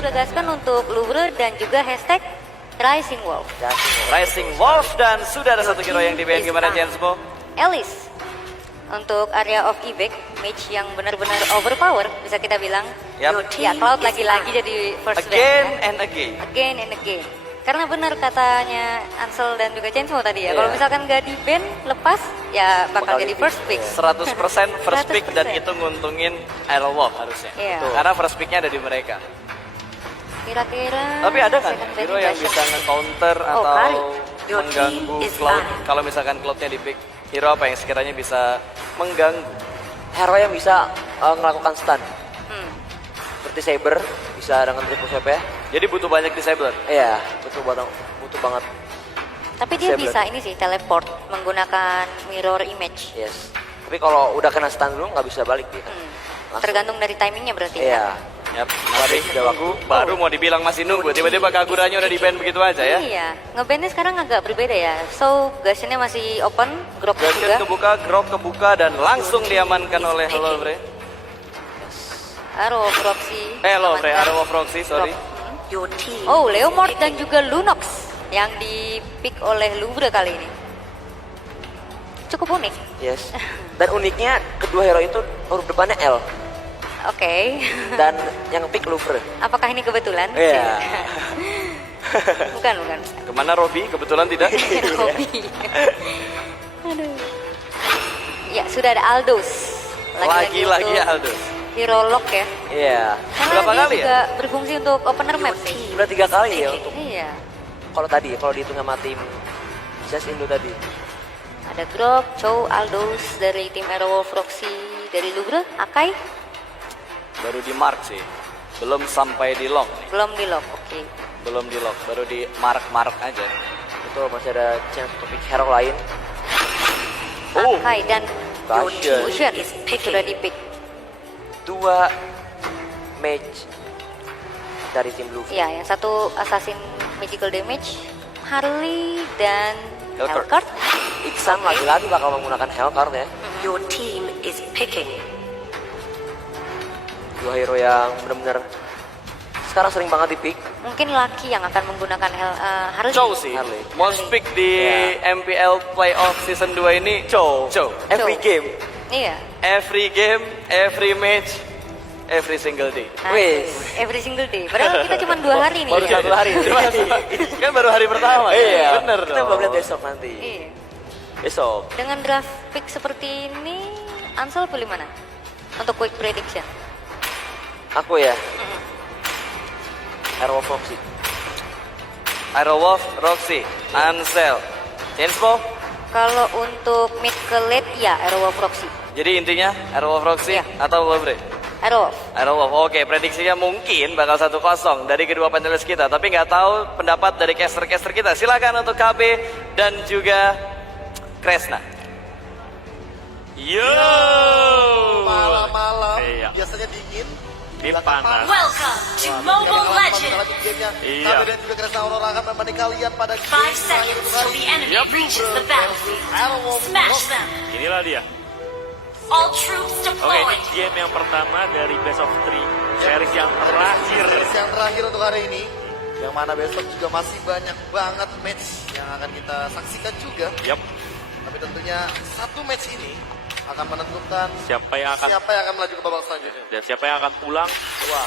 Luvre gaskan untuk Luvre dan juga hashtag Rising Wolf. Rising Wolf dan sudah ada satu hero yang di ban. Gimana Jenspo? Alice untuk area of evac, mage yang benar-benar overpower bisa kita bilang. Yap. Ya, Cloud lagi-lagi jadi first ban. Again Ya. and again. Again and again. Karena benar katanya Ansel dan juga Chensmo tadi ya, kalau misalkan nggak di ban lepas, ya bakal jadi first pick. 100% first pick dan 100%. itu nguntungin Aerowolf harusnya. Iya. Karena first picknya ada di mereka. Kira-kira Tapi ada kan second hero ban yang juga bisa shock. nge-counter Oh, atau Kari. mengganggu Cloud kalau misalkan Cloudnya di pick? Hero apa yang sekiranya bisa mengganggu? Hero yang bisa melakukan stun. Hmm. Seperti Saber, bisa dengan triple swipe ya. Jadi butuh banyak disabler. Iya, butuh banget. Tapi dia Disable. bisa ini sih teleport menggunakan mirror image. Yes. Tapi kalau udah kena stun dulu nggak bisa balik dia. Langsung. Tergantung dari timingnya berarti Iya. Yap, masih Sudah waktu. baru mau dibilang masih nunggu, tiba-tiba Kaguranya udah di ban begitu aja ya. Iya, ngebandnya sekarang agak berbeda ya. So, gasnya masih open, grok juga. Gasket kebuka, grok kebuka dan langsung diamankan oleh Lowre. Arrow Proxy. Lowre, amankan. Arrow of Proxy, sorry. Oh, Leomord dan juga Lunox yang di-pick oleh Luvre kali ini. Cukup unik. Yes. Dan uniknya kedua hero itu huruf depannya L Oke. dan yang pick Luvre. Apakah ini kebetulan? Iya. bukan. Kemana Robby? Kebetulan tidak. Hobi. Aduh. Ya, sudah ada Aldous. Lagi-lagi untuk Aldous. Hero lock ya. Iya. Karena Berapa dia kali ya? juga berfungsi untuk opener map sih. Udah 3 kali ya untuk Iya. kalau dihitung sama tim Just Indo tadi. Ada Grok, Chow, Aldous dari tim Aerowolf Proxy dari Luvre, Akai Baru di mark sih. Belum sampai di lock nih. belum di lock. Oke. Belum di lock, baru di mark aja. Betul, masih ada chance untuk pick hero lain. Oh. Akai dan Bastion. Ocean sudah di pick. 2 match dari tim Blue. Ya, yang satu Assassin Magical Damage, Harley dan Hellcurt. Hellcurt. Iksan lagi-lagi bakal menggunakan Hellcurt ya. Your team is picking. 2 hero yang benar-benar sekarang sering banget di pick. Mungkin Lucky yang akan menggunakan Harley. Chow sih. Harley. Most pick di MPL Playoff Season 2 ini Chow. Every game. Iya. Every game, every match, every single day. Nah, Wis. every single day. Padahal kita cuma 2 hari nih. Baru ya. 1 hari. Kan baru hari pertama. Iya. Bener Kita dong. belum lihat besok nanti. Iya. Besok. Dengan draft pick seperti ini, Ansel pilih mana? Untuk quick prediction. Aku ya. Hero Foxy. Aerowolf, Roxy, Ansel, Chenspo. Kalau untuk mid ke late ya Aerowolf Proxy. Jadi intinya Aerowolf, Roxy Iya. atau Lowre? Aerowolf. Aerowolf, oke, prediksinya mungkin bakal 1-0 dari kedua panelis kita. Tapi nggak tahu pendapat dari caster-caster kita. Silakan untuk KB dan juga Kresna. Yo, Malam-malam Iya. biasanya dingin. Ini panas. Welcome to Mobile Legends. Iya. Kami dan juga Kresna Aurora akan menemani kalian pada 5 seconds till the enemy Yep. reaches the battlefield. Smash them. Inilah dia. All troops Oke, ini deployed. game yang pertama dari Best of 3 series yang terakhir. Series yang terakhir untuk hari ini. Yang mana besok juga masih banyak banget match yang akan kita saksikan juga. Yap. Tapi tentunya satu match ini akan menentukan Siapa yang akan melaju ke babak selanjutnya. dan siapa yang akan pulang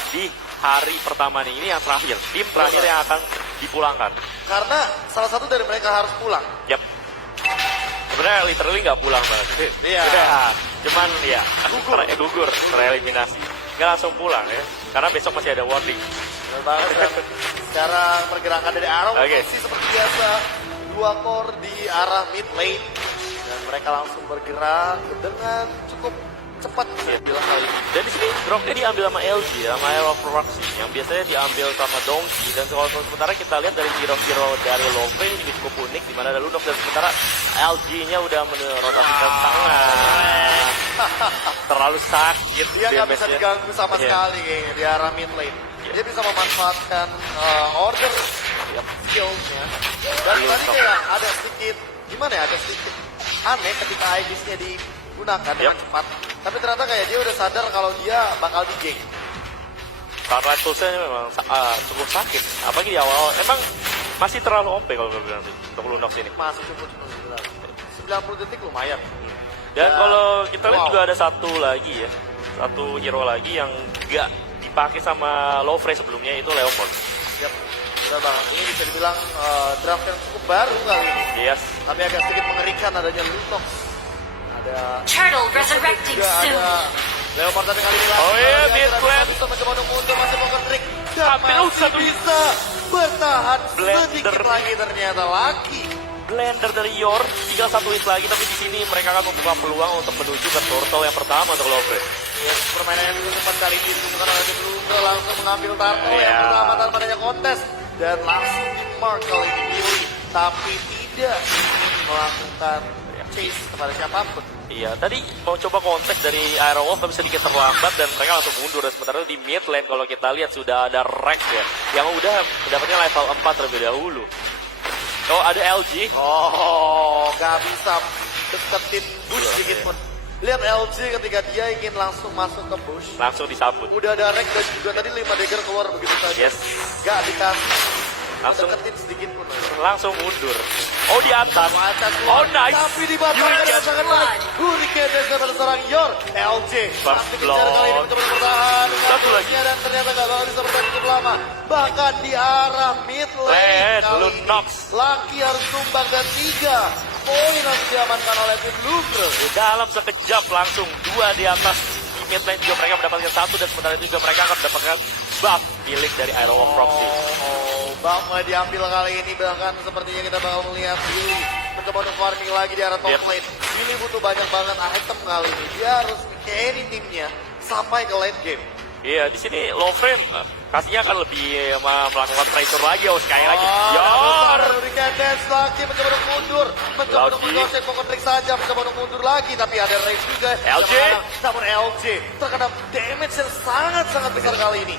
di hari pertama nih. Ini yang terakhir. Tim terakhir yang akan dipulangkan. Karena salah satu dari mereka harus pulang. Yap. Sebenarnya literally nggak pulang banget. Iya. Cuman ya gugur tereliminasi. Nggak langsung pulang ya. Karena besok masih ada warning. Benar banget kan. Secara pergerakan dari Arrow Oke. sih seperti biasa 2 core di arah mid lane dan mereka langsung bergerak dengan cukup cepat bisa bilang kali ini. Dan di sini dropnya diambil sama LG sama Aero Proxy yang biasanya diambil sama Donkey, dan kalau sementara kita lihat dari hero-hero dari Love ini cukup unik di mana ada Lunox dan sementara LG-nya udah merotasi ke tengah. Terlalu sakit Dia nggak bisa damage-nya. diganggu sama Iya. sekali kayaknya di arah mid lane. Dia bisa memanfaatkan order skillsnya. Dan Iya, tadi kayak ada sedikit gimana ya, ada sedikit aneh ketika IBIS-nya digunakan dengan Yep. cepat. Tapi ternyata kayak dia udah sadar kalau dia bakal di gank. Starlight Soulsnya ini memang cukup sakit. Apalagi di awal, emang masih terlalu OP kalau gue bilang untuk Lunox ini. Masih cukup 90 detik lumayan. Dan kalau kita lihat juga ada satu lagi ya, satu hero lagi yang nggak dipakai sama Lowfrey sebelumnya, itu Leomord. Yap, benar banget. Ini bisa dibilang draft yang cukup baru kali ini. Yes. Tapi agak sedikit mengerikan adanya Lunox. Ada Turtle resurrecting juga soon. ada Leopard tapi kali ini lagi. Oh iya, Dia mid-lane. bisa mencoba untuk mundur, masih poker trick. Dan Hampir masih satu. bisa bertahan Blender. sedikit lagi ternyata lagi. Blender dari Yor, tinggal satu hit lagi, tapi di sini mereka akan membuka peluang untuk menuju ke turtle yang pertama untuk Lowfrey. Ya, permainan yang cukup cepat kali ini ditemukan oleh tim Luga langsung mengambil turtle yang Ya. pertama tanpa adanya kontes dan langsung di mark kali ini Billy, tapi tidak ingin melakukan chase kepada siapapun. Iya, tadi mau coba kontak dari Aerowolf tapi sedikit terlambat dan mereka langsung mundur. Dan sementara itu di mid lane kalau kita lihat sudah ada Rex ya, yang udah mendapatkan level 4 terlebih dahulu. Oh, ada LG. Oh, gak bisa deketin bush sedikit pun. Lihat LG ketika dia ingin langsung masuk ke bush. Langsung disambut. Udah ada Rex dan juga tadi 5 dagger keluar begitu saja. Yes. Gak dikasih Langsung deketin sedikit pun. langsung mundur. Oh, di atas. Atas Oh, nice. Tapi dibatalkan Hurricane. dengan sangat baik. Hurricane daripada seorang Yor. LJ masih kejar kali ini mencoba bertahan. Satu lagi. Dan ternyata gak bakal bisa bertahan cukup lama. Bahkan di arah mid lane. Lane, Kali ini Lunox. Lucky harus tumbang dan 3 poin langsung diamankan oleh tim Louvre. Dalam sekejap langsung 2 di atas. Di mid lane juga mereka mendapatkan 1 dan sementara itu juga mereka akan mendapatkan buff milik dari Aerowolf Proxy. Bang mulai diambil kali ini, bahkan sepertinya kita bakal melihat Billy mencoba untuk farming lagi di arah top Yep. lane. Billy butuh banyak banget item kali ini. Dia harus carry timnya sampai ke late game. Iya, di sini Lowfrey pastinya akan lebih melakukan pressure lagi. Oh, sekali lagi. Yor! Yor! Hurricane Dance lagi mencoba untuk mundur. Mencoba untuk Lagi. menggosek poker trick saja. Mencoba untuk mundur lagi. Tapi ada Rex juga. LJ. Namun LJ terkena damage yang sangat-sangat besar kali ini.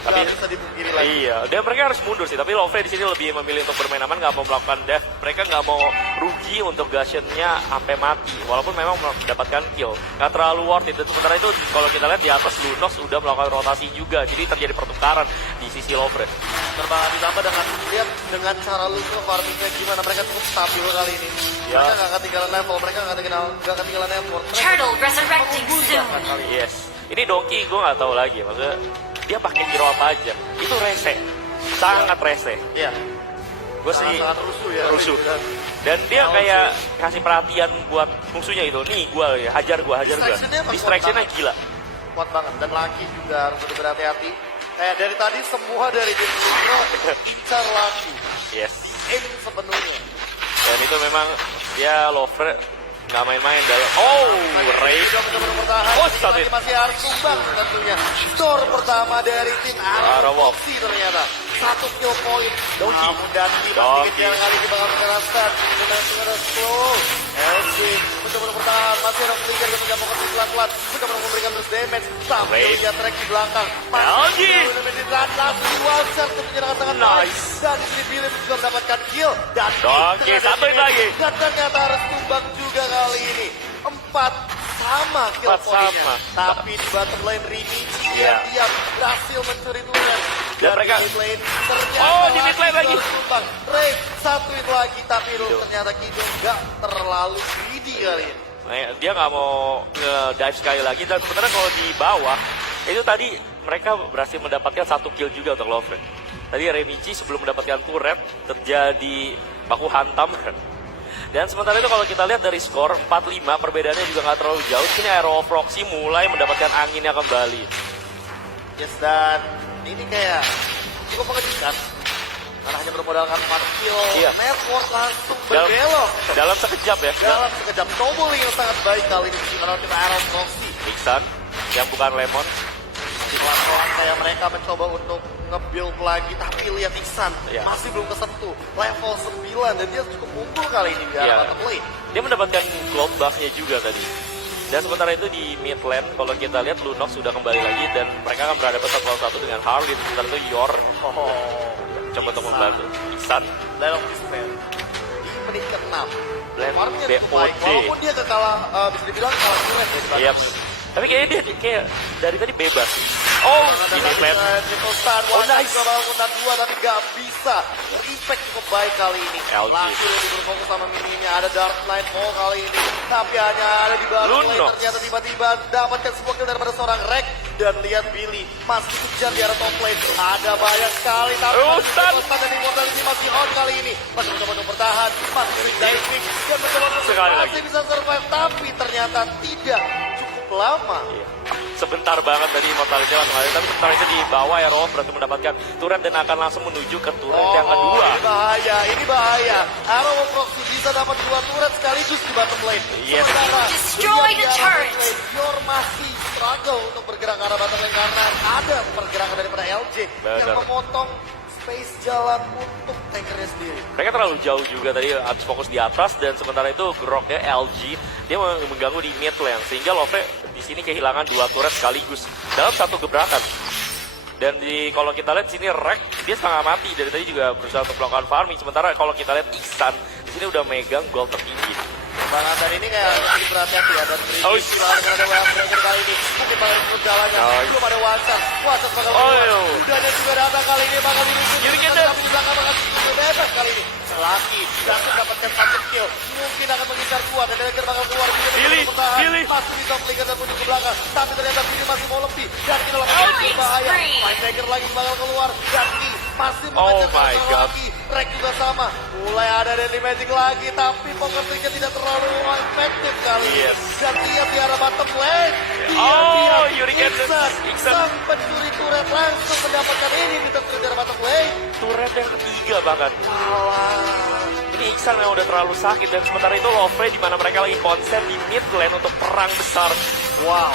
Tapi- Gak bisa dipungkiri lagi. Iya, dan mereka harus mundur sih. Tapi Lowfrey di sini lebih memilih untuk bermain aman, nggak mau melakukan death. Mereka nggak mau rugi untuk Guardian-nya sampai mati. Walaupun memang mendapatkan kill, nggak terlalu worth it. Dan sementara itu kalau kita lihat di atas Lunox udah melakukan rotasi juga, jadi terjadi pertukaran di sisi Lowfrey. Terbang ditambah dengan lihat dengan cara lu ke farmingnya gimana, mereka cukup stabil kali ini. Ya. Mereka nggak ketinggalan level, mereka nggak ketinggalan effort. Mereka Turtle resurrecting mengumpulkan soon. kali ini. Yes, ini Donkey gue nggak tahu lagi. Maksudnya dia pakai hero apa aja, itu rese, sangat rese. Iya. Gue sih Sangat rusuh ya. rusuh. Dan Dan dia kayak ngasih perhatian buat musuhnya itu. Nih gue ya, hajar gue. Distraction-nya emang Distraction-nya kuat gila. kuat banget, dan Lucky juga harus lebih berhati-hati. Kayak dari tadi semua dari tim Luka Char Lucky Yes. aim sepenuhnya. Dan itu memang dia Lowfrey nggak main-main dalam. Oh, Ray. Juga mencoba untuk bertahan. Oh, Ini satu. masih harus tumbang tentunya. Store pertama dari tim Aerowolf. Proxy ternyata 1 kill point. Donkey. Namun dan Donkey. dikejar kali ini bakal mengeraskan dengan segera slow. LG mencoba untuk bertahan, masih ada memberikan dan menjatuhkan pelan-pelan, mencoba untuk memberikan terus damage. Sambil Ray. lihat track di belakang. LG. Dan langsung di one shot untuk menyerang sangat Nice. baik. Dan di sini Billy juga mendapatkan kill. Dan Donkey, ternyata satu ini- lagi. Dan ternyata harus tumbang juga kali ini. 4 sama kill 4 poinnya. sama. Tapi di bottom lane Rini Iya. dia berhasil mencuri duluan. Dan mereka- di mid lane ternyata Oh, di mid lane lagi. harus tumbang. Ray 1 hit lagi, tapi ternyata Kidul nggak terlalu greedy kali ini. Nah, dia nggak mau nge-dive sekali lagi. Dan sebenarnya kalau di bawah itu tadi mereka berhasil mendapatkan 1 kill juga untuk Lowfrey. Tadi Remichi sebelum mendapatkan turret terjadi baku hantam. Dan sementara itu kalau kita lihat dari skor 4-5 perbedaannya juga nggak terlalu jauh. Sini Aerowolf Proxy mulai mendapatkan anginnya kembali. Yes, dan ini kayak cukup mengejutkan. Karena hanya bermodalkan 4 kill, Iya. effort langsung Dalam- berbelok. Dalam sekejap ya. Dalam sekejap tombol yang sangat baik kali ini karena tim Aerow Proxy. Iksan yang bukan Lemon. Pelan-pelan kayak mereka mencoba untuk nge-build lagi, tapi lihat Iksan Iya. masih belum kesentuh level 9 dan dia cukup unggul kali ini di Iya. arah bottom lane. Dia mendapatkan cloud buff-nya juga tadi. Dan sementara itu di mid lane, kalau kita lihat Lunox sudah kembali lagi dan mereka akan berhadapan satu lawan satu dengan Harley. Sementara itu Yor coba untuk membantu. Iksan, Line of Despair di menit ke-6. Blend Farmnya cukup baik, BOD. walaupun dia bisa dibilang kalah turret ya di Yep. Tapi kayaknya dia kayak dari tadi bebas. Oh, ini plan. Triple stun, Oh, Wanda nice. juga melakukan dua tapi gak bisa. Impact cukup baik kali ini. LG. Laki lebih berfokus sama mininya. Ada Dark Knight Maul kali ini. Tapi hanya ada di bawah lane. Lunox. Ternyata tiba-tiba dapatkan sebuah kill daripada seorang Rek. Dan lihat Billy masih kejar di arah top lane. Ada banyak sekali. Tapi Stun. Triple stun dan Immortality masih on kali ini. Masih mencoba untuk bertahan. Masih quick diving. Dan mencoba untuk Sekali masih lagi. bisa survive. Tapi ternyata tidak cukup lama. Sebentar banget tadi Immortality langsung ada, tapi sebentar itu di bawah ya Rolf berarti mendapatkan turret dan akan langsung menuju ke turret yang kedua. Ini bahaya, ini bahaya. Arrow of Proxy bisa dapat 2 turret sekaligus di bottom lane. Yes. Sementara Destroy lihat di the arah turret. bottom lane, Yor masih struggle untuk bergerak ke arah bottom lane karena ada pergerakan daripada LJ yang Benar. memotong space jalan untuk tankernya sendiri. Mereka terlalu jauh juga tadi habis fokus di atas dan sementara itu Groknya LG dia mengganggu di mid lane sehingga Love di sini kehilangan 2 turret sekaligus dalam satu gebrakan. Dan kalau kita lihat sini Rek dia setengah mati dari tadi juga berusaha untuk melakukan farming. Sementara kalau kita lihat Iksan di sini udah megang gol tertinggi. Bang dan ini kayak lebih berhati-hati ya dan beri Oh, silakan ada Wang Breaker kali ini. Mungkin bakal ikut jalannya. Oh, Belum ada Wansat. Wansat bakal Oh, keluar. yo. Udahnya juga datang kali ini bakal diluncur. Yuriken Tapi di belakang bakal bebas kali ini. Laki langsung dapatkan satu kill. Mungkin akan mengincar kuat dan Breaker bakal keluar. Billy, Billy. Masih bisa flicker dan menuju ke belakang. Tapi ternyata Billy masih mau lebih. Dan kita lakukan Killing berbahaya. spree. Breaker lagi bakal keluar. Dan ini masih Oh mengejar my seorang God. lagi. Rek juga sama. Mulai ada Deadly Magic lagi. Tapi poker triknya tidak terlalu efektif kali ini. Yes. Dan lihat di arah bottom lane. Oh, Yuriken Iksan. Iksan. Sang pencuri turret langsung mendapatkan ini di arah bottom lane. Turret yang ketiga bahkan. Alah. Ini Iksan yang udah terlalu sakit dan sementara itu Love di mana mereka lagi konsen di mid lane untuk perang besar. Wow.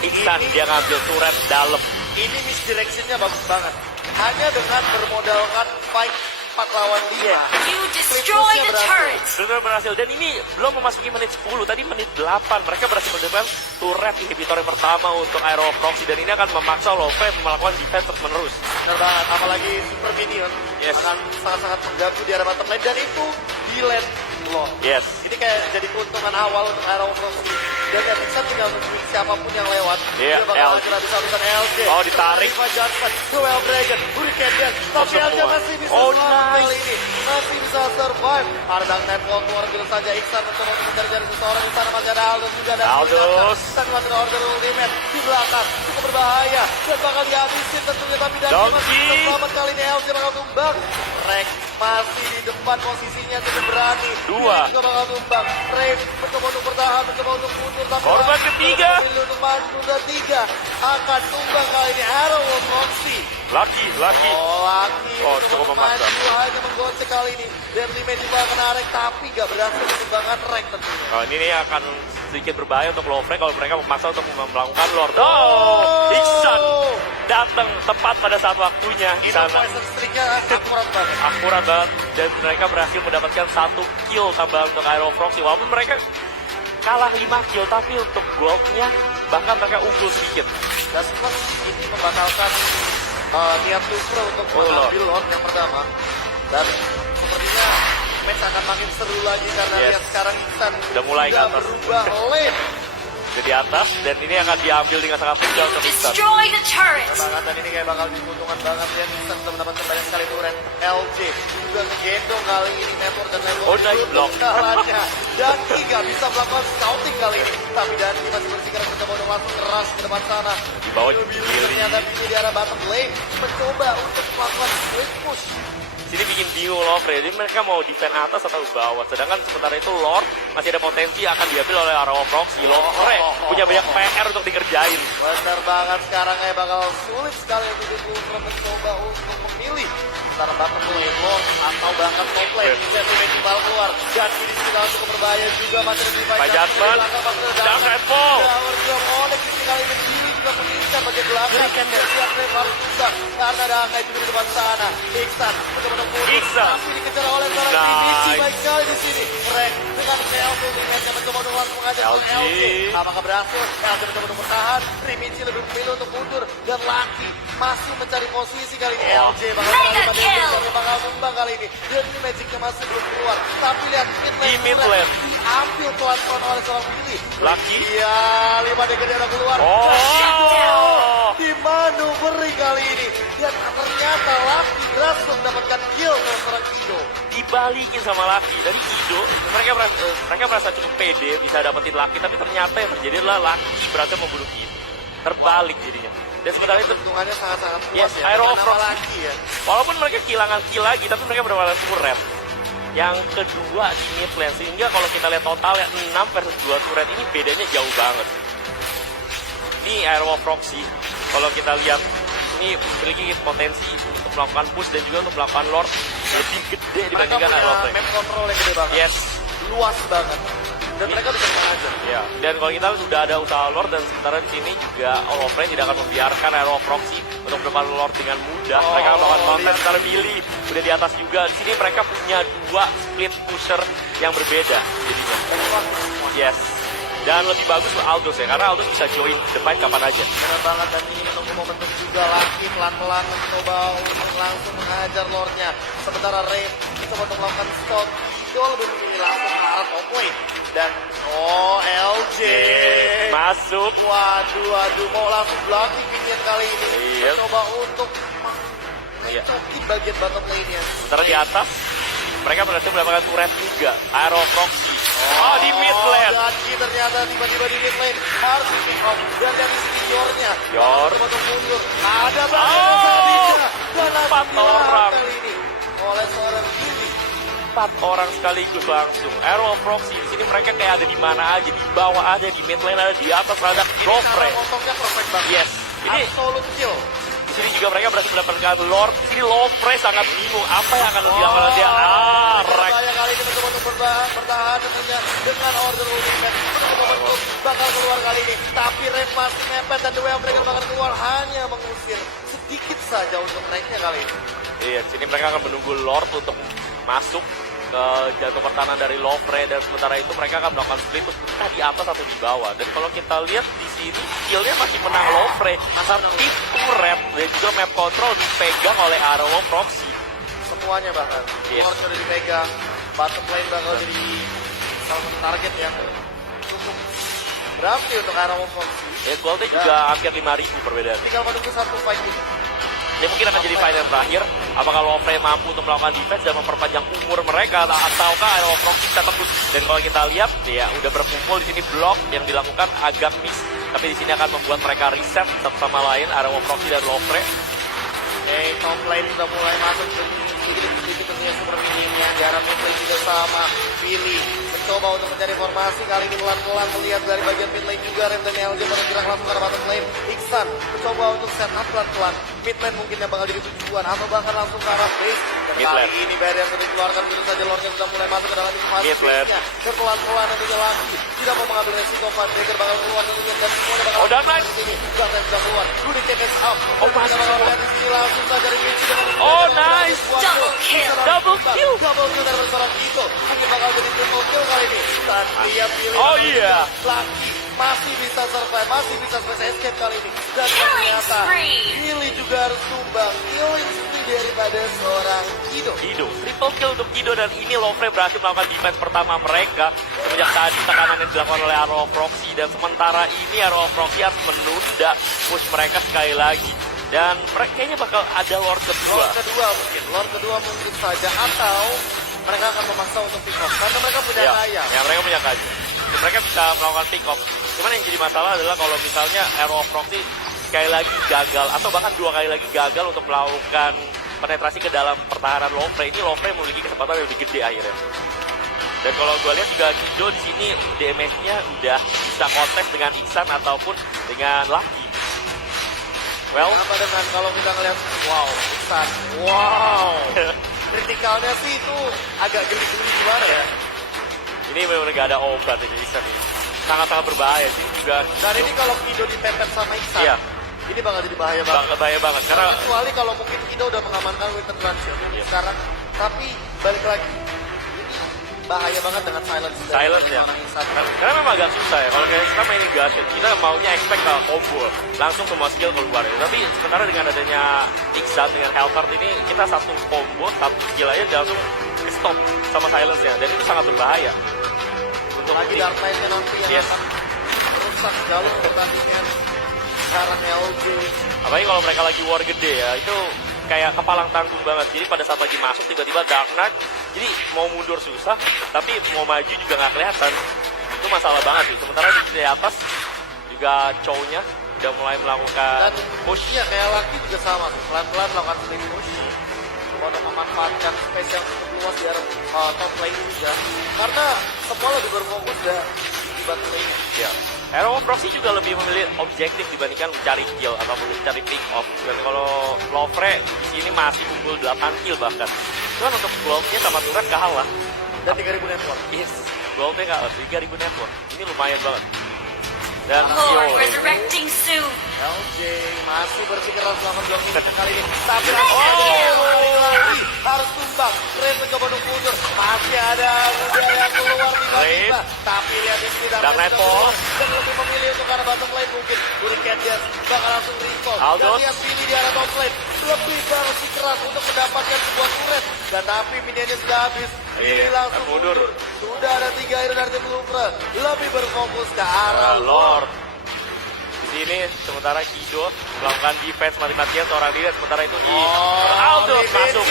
Iksan dia ngambil turret dalam. Ini misdirectionnya bagus banget. Hanya dengan bermodalkan fight 4 lawan 5. You destroy the turret. Benar berhasil dan ini belum memasuki menit 10, tadi menit 8 mereka berhasil mendapatkan turret inhibitor yang pertama untuk Arrow of Proxy dan ini akan memaksa Love melakukan defense terus menerus. Benar banget, apalagi super minion Yes. akan sangat-sangat mengganggu di arah bottom lane dan itu di lane loh. Yes. Ini kayak jadi keuntungan awal untuk Arrow of Proxy. Dan Epic tinggal menunggu siapapun yang lewat. Iya, Dia bakal LG. kira bisa habisan LG. Oh, ditarik. Riva Johnson, Duel Dragon, Hurricane Death. Tapi semua. LG masih bisa Oh, selamat nice. kali ini. Masih bisa survive. Ada Dark Knight Wall keluar dulu saja. Iksan mencoba untuk mencari-cari seseorang. Di sana masih ada Aldous juga. Dan Aldous. Iksan melakukan order ultimate di belakang. Cukup berbahaya. Dan bakal dihabisin tentunya. Tapi dan Donkey. masih bisa selamat kali ini. LG bakal tumbang. Rek masih di depan posisinya cukup berani. Dua. Dia juga bakal tumbang. Rek mencoba untuk bertahan. Mencoba untuk mundur. Tapi Korban ketiga. memilih untuk maju dan 3 akan tumbang kali ini. Arrow of Proxy. Laki. Oh, laki. Oh, cukup memaksa. Maju hanya menggocek kali ini. Deadly Magic bakal kena Rek. Tapi gak berhasil menumbangkan Rek tentunya. Oh, ini akan sedikit berbahaya untuk Love kalau mereka memaksa untuk melakukan Lord. Oh, Iksan datang tepat pada saat waktunya di Ini sana. poison streak-nya akurat banget. Akurat banget dan mereka berhasil mendapatkan 1 kill tambahan untuk Arrow of Proxy walaupun mereka kalah 5 kill tapi untuk goldnya bahkan mereka unggul sedikit. Dan plus ini membatalkan niat Lufre untuk Oh, mengambil Lord yang pertama. Dan sepertinya match akan makin seru lagi karena Yes. lihat sekarang Iksan Udah mulai ke sudah atas. berubah lane. Jadi atas dan ini akan diambil dengan sangat mudah untuk Iksan. Destroy the turret. Banget dan ini kayak bakal diuntungkan banget ya. Iksan sudah mendapatkan banyak sekali turret. LJ juga ngegendong kali ini network dan network. Oh, nice block. Kalahnya. Dan Iga bisa melakukan scouting kali ini. Tapi Dani masih bersikap mencoba untuk langsung keras ke depan sana. Di bawah Billy Billy. ternyata Billy di arah bottom lane mencoba untuk melakukan split push. Sini bikin bingung Lord, jadi mereka mau defend atas atau bawah. Sedangkan sementara itu Lord masih ada potensi akan diambil oleh Arrow of Proxy. Lord punya banyak PR untuk dikerjain. Benar banget sekarang kayak bakal sulit sekali untuk Lufre mencoba untuk memilih antara bottom lane Lord atau bahkan top lane. Lihat ini timbal keluar dan ini sudah cukup berbahaya juga masih ada Pak Judgment, Dark Knight Fall. Tower juga connect di sini kali ini Billy juga mengincar bagian belakang. Lihat Ref harus tumbang karena ada Akai juga di depan sana. Iksan mencoba mundur, Iksan. tapi dikejar oleh seorang Nice. Dimitri. Baik sekali di sini. Rek dengan PL ultimate-nya mencoba untuk langsung mengajar LG. LG. Apakah berhasil? LG mencoba untuk bertahan. Dimitri lebih memilih untuk mundur dan Lucky masih mencari posisi kali ini. Wah. LG bakal Mega kali kill. bakal tumbang kali ini. Dan ini Magicnya masih belum keluar. Tapi lihat Di mid lane. ambil pelan-pelan oleh seorang Billy. Lucky. Iya, 5 DKD ada keluar. Oh. Di manuver kali ini. Dan ternyata Lucky berhasil mendapatkan kill oleh seorang Kido. Dibalikin sama Lucky dari Kido, mereka merasa cukup pede bisa dapetin Lucky, tapi ternyata yang terjadi adalah Lucky berhasil membunuh Kido. Terbalik jadinya. Dan sementara itu, Hitungannya sangat-sangat kuat yes, ya. Hero Dengan of nama Frost. Lucky ya. walaupun mereka kehilangan kill lagi, tapi mereka bermain turret. Yang kedua di mid lane, sehingga kalau kita lihat totalnya 6 versus 2 turret ini bedanya jauh banget. Ini Aero of Proxy, kalau kita lihat ini memiliki potensi untuk melakukan push dan juga untuk melakukan lord lebih gede Mereka dibandingkan punya Aero of Flame. map control yang gede banget. Yes. Luas banget. Dan mereka bisa mengajar. Ya, dan kalau kita sudah ada usaha Lord dan sementara di sini juga Olofre tidak akan membiarkan Aero of Proxy untuk melakukan Lord dengan mudah. Mereka akan melakukan konten lihat. secara Billy udah di atas juga. Di sini mereka punya 2 split pusher yang berbeda jadinya. Yes. Dan lebih bagus untuk Aldous ya, karena Aldous bisa join the fight kapan aja. Benar banget, dan ini menunggu momentum juga. Lucky pelan-pelan mencoba untuk langsung mengajar Lordnya. Sementara Ray mencoba untuk melakukan stop. Dia lebih memilih langsung ke arah top lane. Dan LJ Masuk. Waduh, mau langsung blocking minion kali ini. Iya. Coba untuk Iya. mencokin bagian bottom lane-nya. Sementara di atas mereka berhasil mendapatkan turret juga, Aero of Proxy. Oh, di mid lane. Ganti ternyata tiba-tiba di mid lane harus di pick up. Dan lihat di sini Yornya. Yor. Coba untuk mundur. Ada banget Oh, Sadisha. Dan langsung 4 dilarang orang. kali ini oleh seorang Billy. 4 orang sekaligus langsung. Aero of Proxy di sini mereka kayak ada di mana aja, di bawah ada, di mid lane ada, di atas ada. Lofre. Cara motongnya perfect banget. Yes. Ini Absolute kill. di sini juga mereka berhasil mendapatkan Lord. Di sini Lofre sangat bingung apa yang akan dilakukan oleh dia. Rek. Saya kali ini mencoba untuk bertahan tentunya dengan order ultimate. Mencoba bakal keluar kali ini. Tapi Red masih mepet dan The Way of Dragon bakal keluar hanya mengusir sedikit saja untuk naiknya kali ini. Iya, di sini mereka akan menunggu Lord untuk masuk ke jantung pertahanan dari Lofre, dan sementara itu mereka akan melakukan split entah di atas atau di bawah. Dan kalau kita lihat di sini skillnya masih menang Lofre, tapi turret dan juga map control dipegang oleh Aero of Proxy. Semuanya bahkan. Yes. Lord sudah dipegang. Bottom lane bakal jadi salah satu target yang cukup berarti untuk Arrow of Proxy. Ya, goldnya juga hampir 5.000 perbedaan. Tinggal menunggu satu fight ini. Ini mungkin akan jadi fight yang terakhir. Apakah Lofre mampu untuk melakukan defense dan memperpanjang umur mereka, ataukah Aero of Proxy bisa tembus? Dan kalau kita lihat, ya udah berkumpul di sini blok yang dilakukan agak miss, tapi di sini akan membuat mereka reset satu sama lain, Aero of Proxy dan Lofre. Top lane sudah mulai masuk ke sedikit tentunya super minimnya. Jarak top lane juga sama. Billy mencoba untuk mencari formasi kali ini pelan-pelan melihat dari bagian mid lane juga. Rem dan LJ bergerak langsung ke arah bottom lane. Iksan mencoba untuk set up pelan-pelan. Mid lane mungkin yang bakal jadi tujuan atau bahkan langsung ke arah base. Dan Mid kali lane. ini barrier yang sudah dikeluarkan begitu saja. Lordnya sudah mulai masuk ke dalam informasi Mid lane. base-nya. Dan pelan-pelan tentunya lagi tidak mau mengambil resiko. Van Dagger bakal keluar tentunya dan semuanya bakal Oh, damn it. di sini. Bahkan sudah keluar. Rudy TPS up. Oh, Dan kita masih. bakal melihat di sini langsung saja Rimitsu dengan Oh, nice. Double kill. Double kill. Double kill dari seorang Ito. Mungkin bakal jadi triple kill kali ini. Dan dia pilih. Oh, iya. Lucky masih bisa survive, masih bisa space escape kali ini. Dan Killing ternyata spree. Billy juga harus tumbang. Killing spree daripada seorang Kido. Kido, triple kill untuk Kido, dan ini Lofre berhasil melakukan defense pertama mereka semenjak tadi tekanan yang dilakukan oleh Aero of Proxy, dan sementara ini Aero of Proxy harus menunda push mereka sekali lagi, dan mereka kayaknya bakal ada Lord kedua. Lord kedua mungkin saja, atau mereka akan memaksa untuk pick off karena mereka punya Ya, kaya. ya, mereka punya kaji. Dan mereka bisa melakukan pick off. Cuman yang jadi masalah adalah kalau misalnya Aero of Proxy sekali lagi gagal, atau bahkan 2 kali lagi gagal untuk melakukan penetrasi ke dalam pertahanan Lofre, ini Lofre memiliki kesempatan yang lebih gede akhirnya. Dan kalau gue lihat juga Kido di sini damage-nya udah bisa kontes dengan Iksan ataupun dengan Lucky. Well, Apa dengan kalau kita ngeliat, wow, Iksan, wow. Kritikalnya sih itu agak geli-geli gimana ya. ini memang gak ada obat ini Iksan ini. Sangat-sangat berbahaya sih juga. Dan ini kalau Kido ditempel sama Iksan, Iya. ini bakal jadi bahaya banget. Bahaya banget karena Kecuali kalau mungkin Kido udah mengamankan Winter Transit sekarang, tapi balik lagi ini bahaya banget dengan silence ya. Karena memang agak susah ya. Kalau kita mainin Gashet, kita maunya expect combo langsung semua skill keluar ya. Tapi sementara dengan adanya Iksan dengan Hellcard ini, kita satu combo, satu skill aja langsung stop sama silence ya. Dan itu sangat berbahaya untuk lagi tim. Dark Knight-nya nanti yang Yes. akan merusak jalur pertandingan sekarang LG. Apalagi kalau mereka lagi war gede ya, itu kayak kepalang tanggung banget. Jadi pada saat lagi masuk tiba-tiba Dark Knight, jadi mau mundur susah, tapi mau maju juga nggak kelihatan. Itu masalah banget sih. Sementara di atas juga cowoknya udah mulai melakukan Dan push. ya kayak lagi juga sama, pelan-pelan melakukan split push. Untuk memanfaatkan space yang cukup luas di arah top lane juga. Karena semua lebih berfokus ya di bottom lane. Ya. Hero of Proxy juga lebih memilih objektif dibandingkan mencari kill ataupun mencari pick off. Dan kalau Lovre di sini masih unggul 8 kill bahkan. Cuman untuk goldnya sama turret kalah. Dan 3000 network. Yes, goldnya kalah 3000 network. Ini lumayan banget. Dan Lord Yo, resurrecting soon. LJ masih berpikir harus melakukan blok ini kali ini. Tapi lagi harus tumbang. Ren mencoba untuk mundur. Masih ada muda yang keluar tiba-tiba. Ren. Tapi lihat di sini Dan Nightfall. dan lebih memilih untuk arah bottom lane mungkin. Hurricane Death bakal langsung recall. Aldos. Dan lihat sini di arah top lane. Lebih bersikeras untuk mendapatkan sebuah turret. Dan tapi minionnya sudah habis. Iya, Ini langsung mundur. Sudah ada 3 hero dari tim Louvre. Lebih berfokus ke arah Lord. Di sini sementara Kido melakukan defense mati-matian seorang diri, sementara itu di Aldo masuk.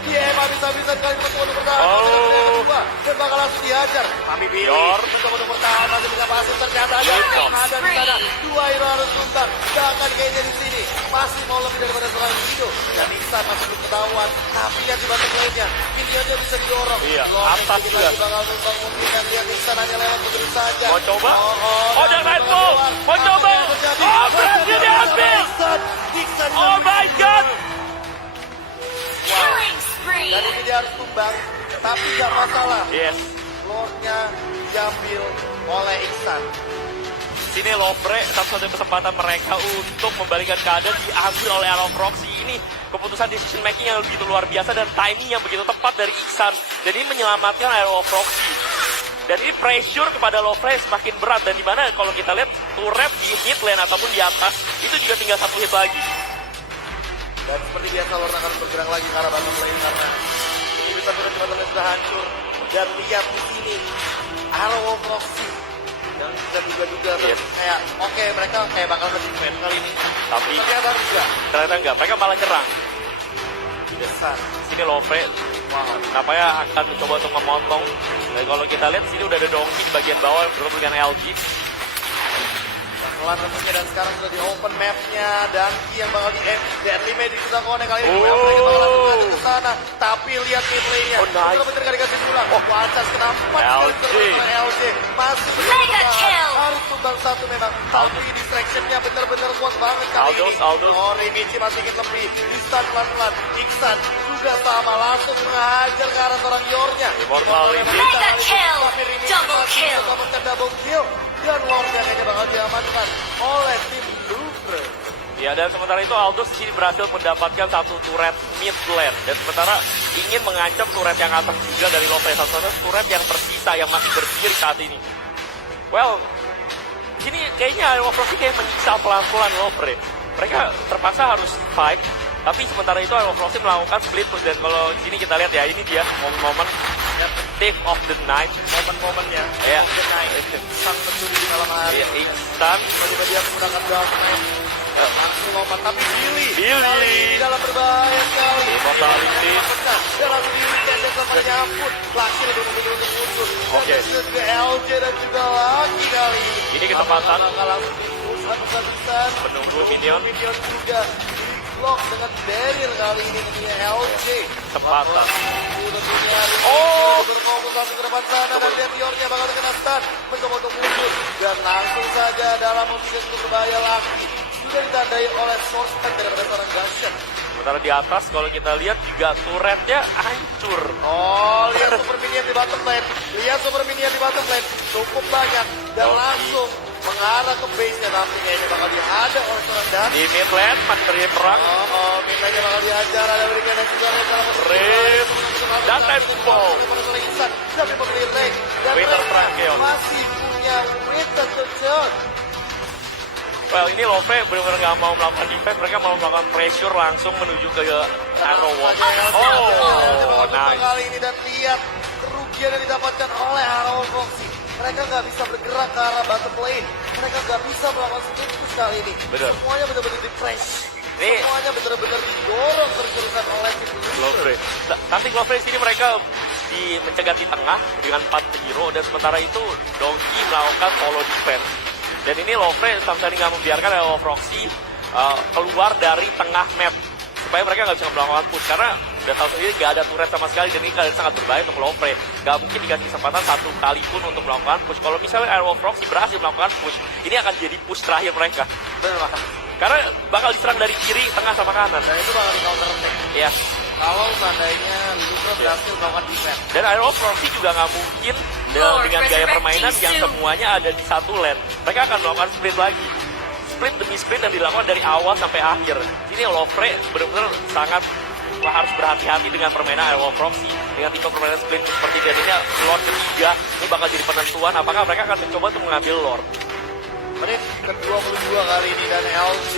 Dia habis-habisan kali untuk bertahan. Oh. Dan bakal langsung dihajar. Tapi Billy Yor. mencoba untuk bertahan masih bisa pasif ternyata ada Yor. ada di sana. 2 hero harus tumbang. Bahkan kayaknya di sini masih mau lebih daripada seorang Kido. Dan Iksan masih belum ketahuan. Tapi lihat di bottom lane-nya. Minionnya bisa didorong. Iya, Lord atas lagi juga. bakal tumbang mungkin. Dan lihat Iksan hanya lewat begitu saja. Mau coba? Oh, Dark Nightfall. Mau coba? Oh, berhasil diambil. Iksan Oh my god. Killing spree. Dan ini dia harus tumbang, tapi gak masalah. Yes. Lordnya diambil oleh Iksan. Sini Lovre satu-satunya kesempatan mereka untuk membalikan keadaan diambil oleh Arrow Proxy. Ini keputusan decision making yang begitu luar biasa dan timing yang begitu tepat dari Iksan. Dan ini menyelamatkan Arrow Proxy. Dan ini pressure kepada Lovre semakin berat. Dan di mana kalau kita lihat turret di mid lane ataupun di atas itu juga tinggal 1 hit lagi. Dan seperti biasa Lord akan bergerak lagi ke arah bottom lane karena ini bisa turun bottom lane sudah hancur. Dan lihat di sini Arrow Proxy yang bisa juga Yes. kayak oke, mereka kayak bakal lebih main kali ini. Tapi Ternyata enggak. ternyata enggak, mereka malah nyerang. Besar. Sini Lovre nampaknya akan mencoba untuk memotong. Dan kalau kita lihat sini udah ada Donkey di bagian bawah bertemu dengan LG. Pelan tentunya dan sekarang sudah di open map-nya. Danki yang bakal di end. Deadly Magic sudah konek kali ini. Oh. Mereka bakal langsung maju ke sana. Tapi lihat mid lane-nya. Oh, nice. Betul-betul gak dikasih pulang. Wacas kenapa? LG. LG masih Mega kill. harus tumbang satu memang. Tapi distraction-nya benar-benar kuat banget kali ini. Aldos. Lori Michi masih ingin lebih. Di-stun pelan-pelan. Iksan juga sama. Langsung menghajar ke arah seorang Yornya. Immortality. Mega kill. Tapi Rini Double masih kill. mendapatkan double kill. Dan Lordnya kayaknya bakal diamankan oleh tim Louvre. Ya, dan sementara itu Aldos di sini berhasil mendapatkan satu turret mid lane. Dan sementara ingin mengancam turret yang atas juga dari Lovre. Satu-satunya turret yang tersisa yang masih berdiri saat ini. Well, di sini kayaknya Lovre kayak menyiksa pelan-pelan Lovre. Mereka terpaksa harus fight. Tapi sementara itu Lovre melakukan split push. Dan kalau di sini kita lihat ya, ini dia momen-momen Thief of the Night. Momen-momennya. Ya, Sang pencuri di malam hari. ya, instan. Tiba-tiba dia menggunakan Dark Knight. Langsung lompat. Tapi Billy. Billy. Kali ini dalam berbahaya sekali. Immortality. Dia langsung di-tender sama nyampur. Laki lebih memilih untuk muncul. Oke. Dan juga LJ dan juga Laki kali ini. Ini kesempatan. Bakal langsung di-push habis-habisan. Menunggu minion. Minion juga. Di-block dengan Daryl kali ini. Tentunya LJ. Kesempatan. Tentunya Oh. berfokus langsung ke depan sana. Dan Demiornya bakal terkena stun. Mencoba untuk muncul. Dan langsung saja dalam posisi yang cukup berbahaya Laki. Sudah ditandai oleh source pack daripada seorang Gashet. Sementara di atas kalau kita lihat juga turretnya hancur. Oh, lihat super minion di bottom lane. Lihat super minion di bottom lane. Cukup banyak. Dan Oke. langsung mengarah ke base-nya, tapi kayaknya bakal dihajar oleh seorang Dan. Di mid lane masih terjadi perang. Mintanya bakal dihajar, ada berikan dan juga Rip dan Tempo. Tapi memilih Rek dan Winter Rek Trakeon. masih punya Winter Trakeon. Well, ini Love benar-benar nggak mau melakukan defense, mereka mau melakukan pressure langsung menuju ke Arrow Wall. Oh, nice. Kali ini dan lihat kerugian yang didapatkan oleh Arrow Foxy. Mereka nggak bisa bergerak ke arah bottom lane. Mereka nggak bisa melakukan split push kali ini. Benar. Semuanya benar-benar di-press. Ini Semuanya benar-benar didorong terus-terusan oleh tim Love. Nanti Love sini mereka mencegat di tengah dengan 4 hero dan sementara itu Donkey melakukan solo defense. Dan ini Love sama sekali nggak membiarkan Arrow Foxy keluar dari tengah map supaya mereka nggak bisa melakukan push karena udah tahu sendiri nggak ada turret sama sekali dan ini kalian sangat berbahaya untuk Love. Nggak mungkin dikasih kesempatan satu kali pun untuk melakukan push. Kalau misalnya Arrow Foxy berhasil melakukan push, ini akan jadi push terakhir mereka. Benar. Karena bakal diserang dari kiri, tengah sama kanan. Dan itu bakal di counter attack. Ya. Kalau seandainya Lucas berhasil melakukan defense. Dan Arrow Foxy juga nggak mungkin dengan gaya permainan yang semuanya ada di satu lane. Mereka akan melakukan sprint lagi. Sprint demi sprint dan dilakukan dari awal sampai akhir. Ini Lofre benar-benar sangat harus berhati-hati dengan permainan Arrow Foxy. Dengan tipe permainan sprint seperti ini, Lord ketiga ini bakal jadi penentuan apakah mereka akan mencoba untuk mengambil Lord. Menit ke-22 kali ini dan LG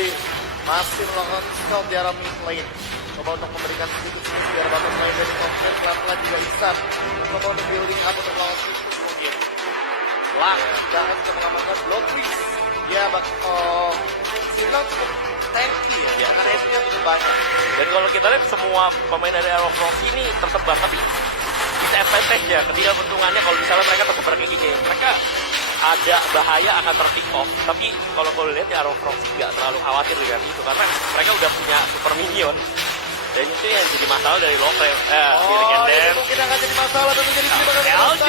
masih melakukan scout di arah mid lane. Coba untuk memberikan sedikit di arah bottom lane dari Conference pelan-pelan juga Isan. Coba untuk building up untuk melakukan sedikit mungkin. Lang jangan bisa mengamankan block twist. Ya, Silang cukup tanky ya, karena SP-nya cukup banyak. Dan kalau kita lihat semua pemain dari Arrow Foxy ini tersebar, tapi disadvantage ya ketika bentungannya kalau misalnya mereka tersebar kayak gini, mereka ada bahaya akan ter-pick off. Tapi kalau gue lihat ya Arrow Foxy nggak terlalu khawatir dengan itu karena mereka udah punya super minion. Dan itu yang jadi masalah dari Lofre. Ini mungkin akan jadi masalah dan menjadi LG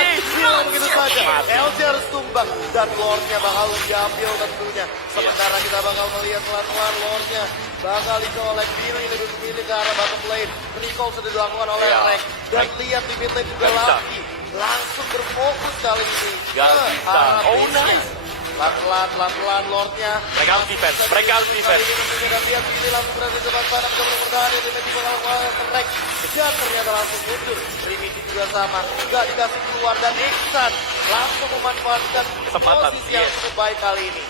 begitu saja. LG harus tumbang dan Lordnya bakal diambil tentunya. Sementara kita bakal melihat pelan-pelan Lordnya bakal dicolek Billy lebih memilih ke arah bottom lane. Recall sudah dilakukan oleh Rek dan lihat di mid lane juga lagi langsung berfokus kali ini. Gak bisa. Oh nice. Pelan-pelan Lordnya. Mereka harus defense. Dan lihat Billy langsung berada di depan sana mencoba bertahan di mid Rek. Dan ternyata langsung mundur. Trinity juga sama. Gak dikasih keluar dan Iksan langsung memanfaatkan Kesempatan, posisi yang cukup baik kali ini.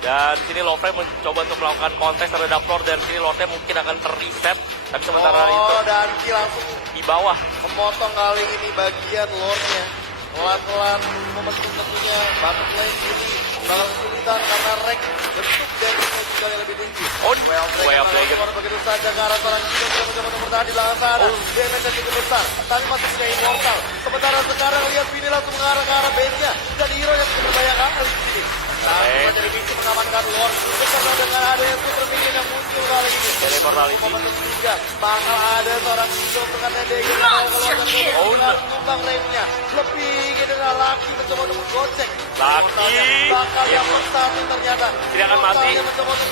Dan di sini Lofre mencoba untuk melakukan kontes terhadap Lord dan di sini Lordnya mungkin akan terreset. Tapi sementara itu dan Ki langsung di bawah. memotong kali ini bagian Lordnya. Pelan-pelan momentum tentunya bottom lane ini bakal kesulitan karena Rek bentuk damage-nya juga yang lebih tinggi. Way of Dragon. Begitu saja ke arah seorang Kino mencoba untuk bertahan di belakang sana. Damage-nya cukup besar, tapi masih punya immortal. Sementara sekarang lihat Vini langsung mengarah ke arah base-nya dan hero-nya cukup berbahaya kali di sini. Tapi menjadi misi mengamankan Lord karena dengan ada yang super minion yang muncul kali ini. Dari Immortality. Momentum juga bakal ada seorang Kino dengan TDG yang bakal keluar dan keluar tumbang rem-nya. Lebih ingin dengan Laki mencoba untuk menggocek. Laki. Bakal yang persatu ternyata. Tidak akan mati. Mencoba untuk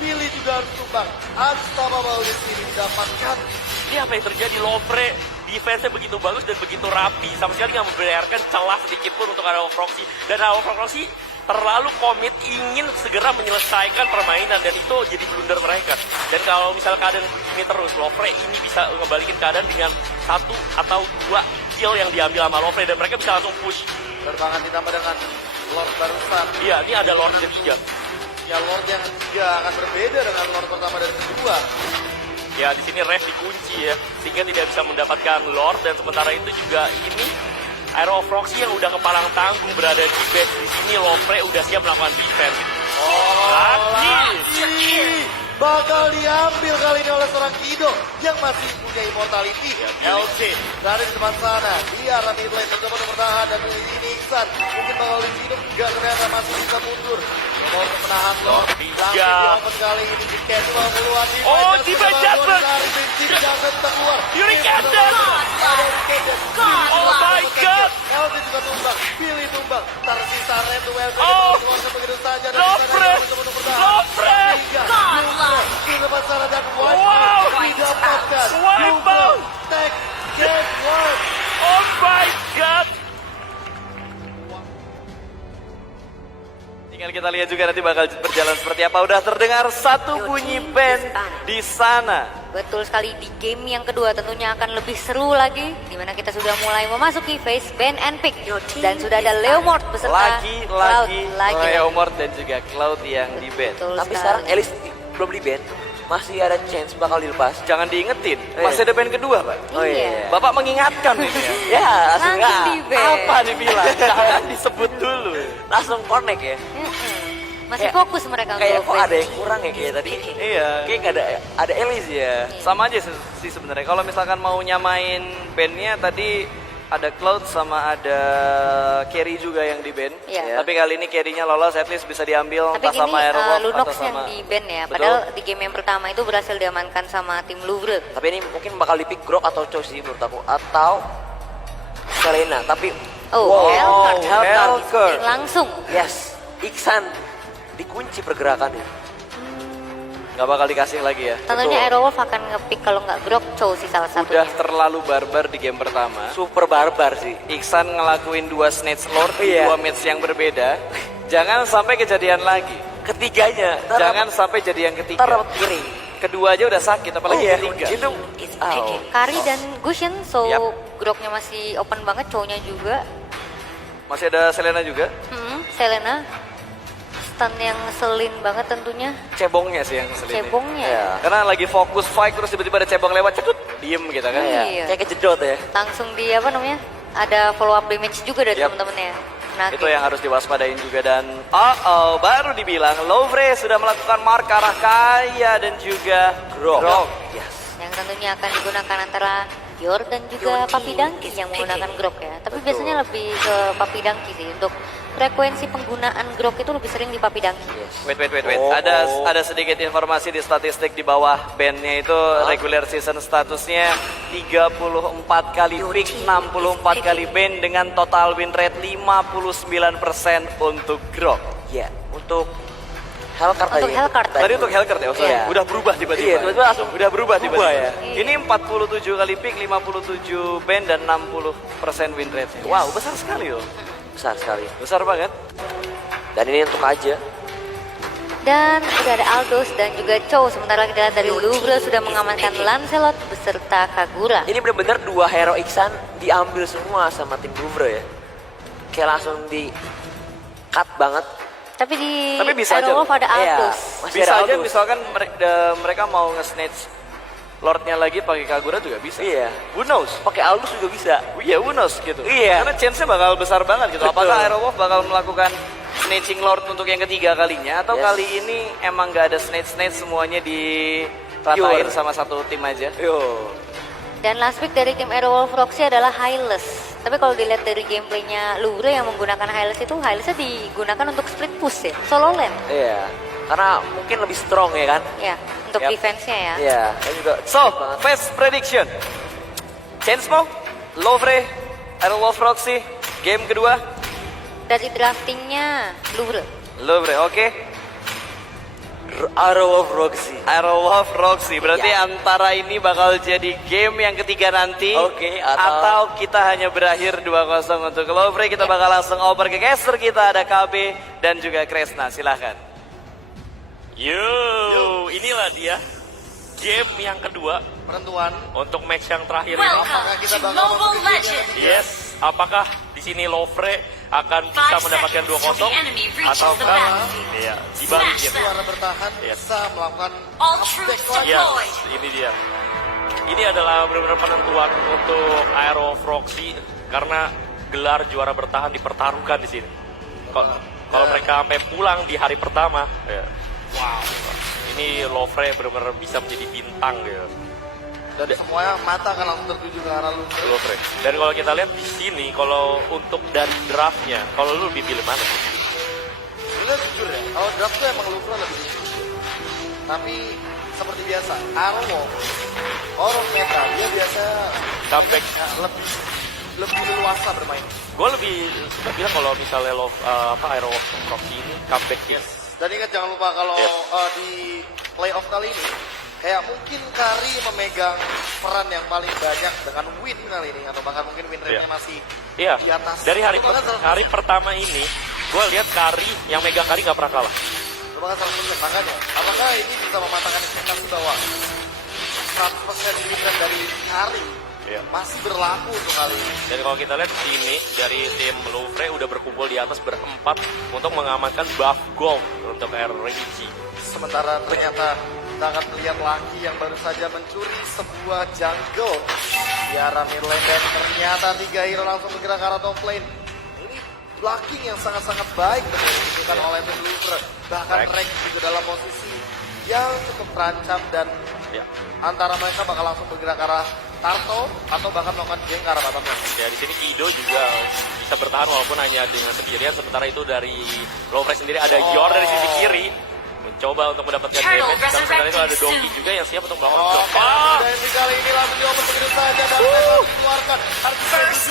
Billy juga harus tumbang. Unstoppable di sini didapatkan. Ini apa yang terjadi? Lofre defense-nya begitu bagus dan begitu rapi. Sama sekali nggak membiarkan celah sedikit pun untuk Arrow Foxy. Dan Arrow Foxy terlalu komit ingin segera menyelesaikan permainan dan itu jadi blunder mereka. Dan kalau misalnya keadaan ini terus, Lofre ini bisa ngebalikin keadaan dengan 1 atau 2 kill yang diambil sama Lofre dan mereka bisa langsung push. Berbangan ditambah dengan Lord barusan. Iya, ini ada Lord ketiga. Ya Lord yang ketiga akan berbeda dengan Lord pertama dan kedua. Ya di sini ref dikunci ya, sehingga tidak bisa mendapatkan Lord dan sementara itu juga ini Arrow Foxy yang udah kepalang tanggung berada di base. Di sini Lofre udah siap melakukan defense. Laki bakal diambil kali ini oleh seorang Kido yang masih punya immortality. LC dari depan sana di arah mid lane mencoba untuk bertahan dan ini Iksan mungkin bakal dihidup juga ternyata masih bisa mundur. Mau untuk menahan Lord. Langsung diopen kali ini di Ken bakal keluar. Di Judgment. keluar. Yuri Cannon. Oh my god. LC juga tumbang. Billy tumbang. Tersisa Red Well. Begitu saja. Lofre. Di depan sana dan Wow. didapatkan. Wow. Tag game one. Oh my god. Tinggal kita lihat juga nanti bakal berjalan seperti apa. Udah terdengar satu bunyi band di sana. Betul sekali, di game yang kedua tentunya akan lebih seru lagi, dimana kita sudah mulai memasuki phase ban and pick, dan sudah ada Leomord beserta Cloud. Lagi Leomord dan juga Cloud yang di ban. Betul Tapi sekali. sekarang Elis belum di ban, masih ada chance bakal dilepas. Jangan diingetin, masih ada band kedua, Pak. Oh iya. Bapak mengingatkan ini ya. Ya, langsung Langsung nggak. di ban. Apa dibilang? Jangan disebut dulu. Langsung connect ya. Masih Kayak- fokus mereka Kayak untuk kok ada phase. yang kurang ya kayak tadi. Iya. Kayak nggak ada Elis ya. Sama aja sih sebenarnya. Kalau misalkan mau nyamain bandnya tadi ada Cloud sama ada Carry juga yang di band. Iya. Tapi kali ini Carry-nya lolos, at least bisa diambil Tapi entah sama ini Aerowolf atau Lunox sama yang di ban ya, Betul. padahal di game yang pertama itu berhasil diamankan sama tim Louvre. Tapi ini mungkin bakal di pick Grok atau Cho sih menurut aku, atau Selena. Tapi Oh, Hellcurt. Hellcurt. Langsung. Yes, Iksan dikunci pergerakannya. nggak bakal dikasih lagi ya. Tentunya Aerowolf akan nge-pick kalau nggak Grok, Chow sih salah satunya. Udah terlalu barbar di game pertama. Super barbar sih. Iksan ngelakuin 2 Snatch Lord di Iya. 2 match yang berbeda. Jangan sampai kejadian lagi. Ketiganya, Jangan sampai jadi yang ketiga. dapat piring. Kedua aja udah sakit, apalagi iya, ketiga. itu Kari dan Gusion, so Yap. Groknya masih open banget, Chow-nya juga. Masih ada Selena juga. Selena, stun yang ngeselin banget tentunya. Cebongnya sih yang ngeselin. Cebongnya. Iya. Karena lagi fokus fight terus tiba-tiba ada cebong lewat, cekut, diem gitu kan. Iya. Kayak kejedot ya. Langsung di apa namanya? Ada follow up damage juga dari Yap. teman-temannya. Nah, Itu yang harus diwaspadain juga. Dan baru dibilang Louvre sudah melakukan mark ke arah Kaya dan juga Grok. Yes. yang tentunya akan digunakan antara Yor dan juga Papi Dangki yang menggunakan Grok ya. Tapi biasanya lebih ke Papi Dangki sih. Untuk frekuensi penggunaan Grok itu lebih sering di Papi Dangki. Wait. Oh. Ada sedikit informasi di statistik di bawah bandnya itu regular season statusnya 34 kali pick, 64 kali band dengan total win rate 59% untuk Grok. Ya, untuk Hellcurt Untuk tadi. Hellcurt. Tadi untuk Hellcurt ya, Iya. udah berubah tiba-tiba. Iya, tiba-tiba langsung udah berubah tiba-tiba. berubah ya. Ini 47 kali pick, 57 band dan 60% win rate. Wow, besar sekali loh. Besar sekali. Besar banget. Dan ini untuk aja. Dan udah ada Aldos dan juga Chow. Sementara kita lihat dari Louvre sudah mengamankan Lancelot beserta Kagura. Ini benar-benar dua hero Iksan diambil semua sama tim Louvre ya. Kayak langsung di cut banget. Tapi di Tapi bisa aja Aerowolf ada Iya. Aldos. Masih Bisa ada aja Aldous. misalkan mereka mau nge-snatch Lordnya lagi pakai Kagura juga bisa. Iya. Who knows? Pakai Aldous juga bisa. Iya, who knows gitu. Iya. Karena chance-nya bakal besar banget gitu. Betul. Apakah Aerowolf bakal melakukan snatching Lord untuk yang ketiga kalinya atau Yes. kali ini emang nggak ada snatch semuanya diratain Pure. sama satu tim aja? Yo. Dan last pick dari tim Aerowolf Roxy adalah Hylas. Tapi kalau dilihat dari gameplaynya Louvre yang menggunakan Hylas itu, Hylasnya digunakan untuk split push ya, solo lane. Iya. Karena mungkin lebih strong ya kan. Ya, untuk Yap. defense-nya ya. Iya. Dan juga So, fast prediction. Chance mo, Louvre, Aerowolf Roxy, game kedua, Dari draftingnya Louvre. Louvre, oke. Arrow of Roxy. Aerowolf Roxy, berarti Ya. antara ini bakal jadi game yang ketiga nanti. Oke, atau kita hanya berakhir 2-0 untuk Louvre. Kita bakal langsung over ke caster kita, ada KB dan juga Kresna, silahkan. Yo, inilah dia game yang kedua Penentuan. untuk match yang terakhir ini. Apakah kita Welcome to bakal Mobile masuk ke game yang Legends. ketiga? Yes, apakah di sini Louvre akan bisa 5 mendapatkan seconds 2-0 till the enemy reaches the ataukah battlefield. iya, dibalik Smash game? them. Suara bertahan Yes. bisa melakukan All update troops lagi. Ya, deployed. ini dia. Ini adalah benar-benar penentuan untuk Aero Proxy karena gelar juara bertahan dipertaruhkan di sini. Kalau mereka sampai pulang di hari pertama, ya, wow, ini Louvre benar-benar bisa menjadi bintang gitu. Dan semuanya mata akan langsung tertuju ke arah lu. Louvre. Dan kalau kita lihat di sini, kalau untuk dari draftnya, kalau lu lebih pilih mana sih? Sebenarnya jujur ya, kalau draft tuh emang Louvre lebih jujur. Tapi seperti biasa, Arrow orang meta dia biasa Comeback. lebih leluasa bermain. Gue lebih suka bilang kalau misalnya Aero Proxy ini comeback game. Dan ingat jangan lupa kalau Yes. di playoff kali ini kayak mungkin Kari memegang peran yang paling banyak dengan win kali ini atau bahkan mungkin win rate-nya Iya. masih Iya, di atas. dari hari Itu bahkan salah satu- hari pertama ini gue lihat Kari yang megang Kari nggak pernah kalah. Merupakan salah satu makanya. Apakah ini bisa mematahkan ekspektasi bahwa 100% win dari Kari masih berlaku untuk kali ini? Dan kalau kita lihat di sini dari tim Louvre udah berkumpul di atas berempat untuk mengamankan buff gold untuk RNG. Sementara ternyata kita akan melihat Lucky yang baru saja mencuri sebuah jungle di arah mid lane, dan ternyata 3 hero langsung bergerak ke arah top lane. Ini blocking yang sangat-sangat baik dilakukan oleh tim Louvre. Bahkan Rex juga dalam posisi yang cukup terancam, dan antara mereka bakal langsung bergerak ke arah Tarto atau bahkan melakukan gank ke arah bottom lane. Ya di sini Kido juga bisa bertahan walaupun hanya dengan sendirian. Sementara itu dari Louvre sendiri ada Yor dari sisi kiri mencoba untuk mendapatkan damage, dan sementara itu ada Donkey juga yang siap untuk melakukan drop. Dan kali ini langsung dioper begitu saja dan langsung dikeluarkan. Harus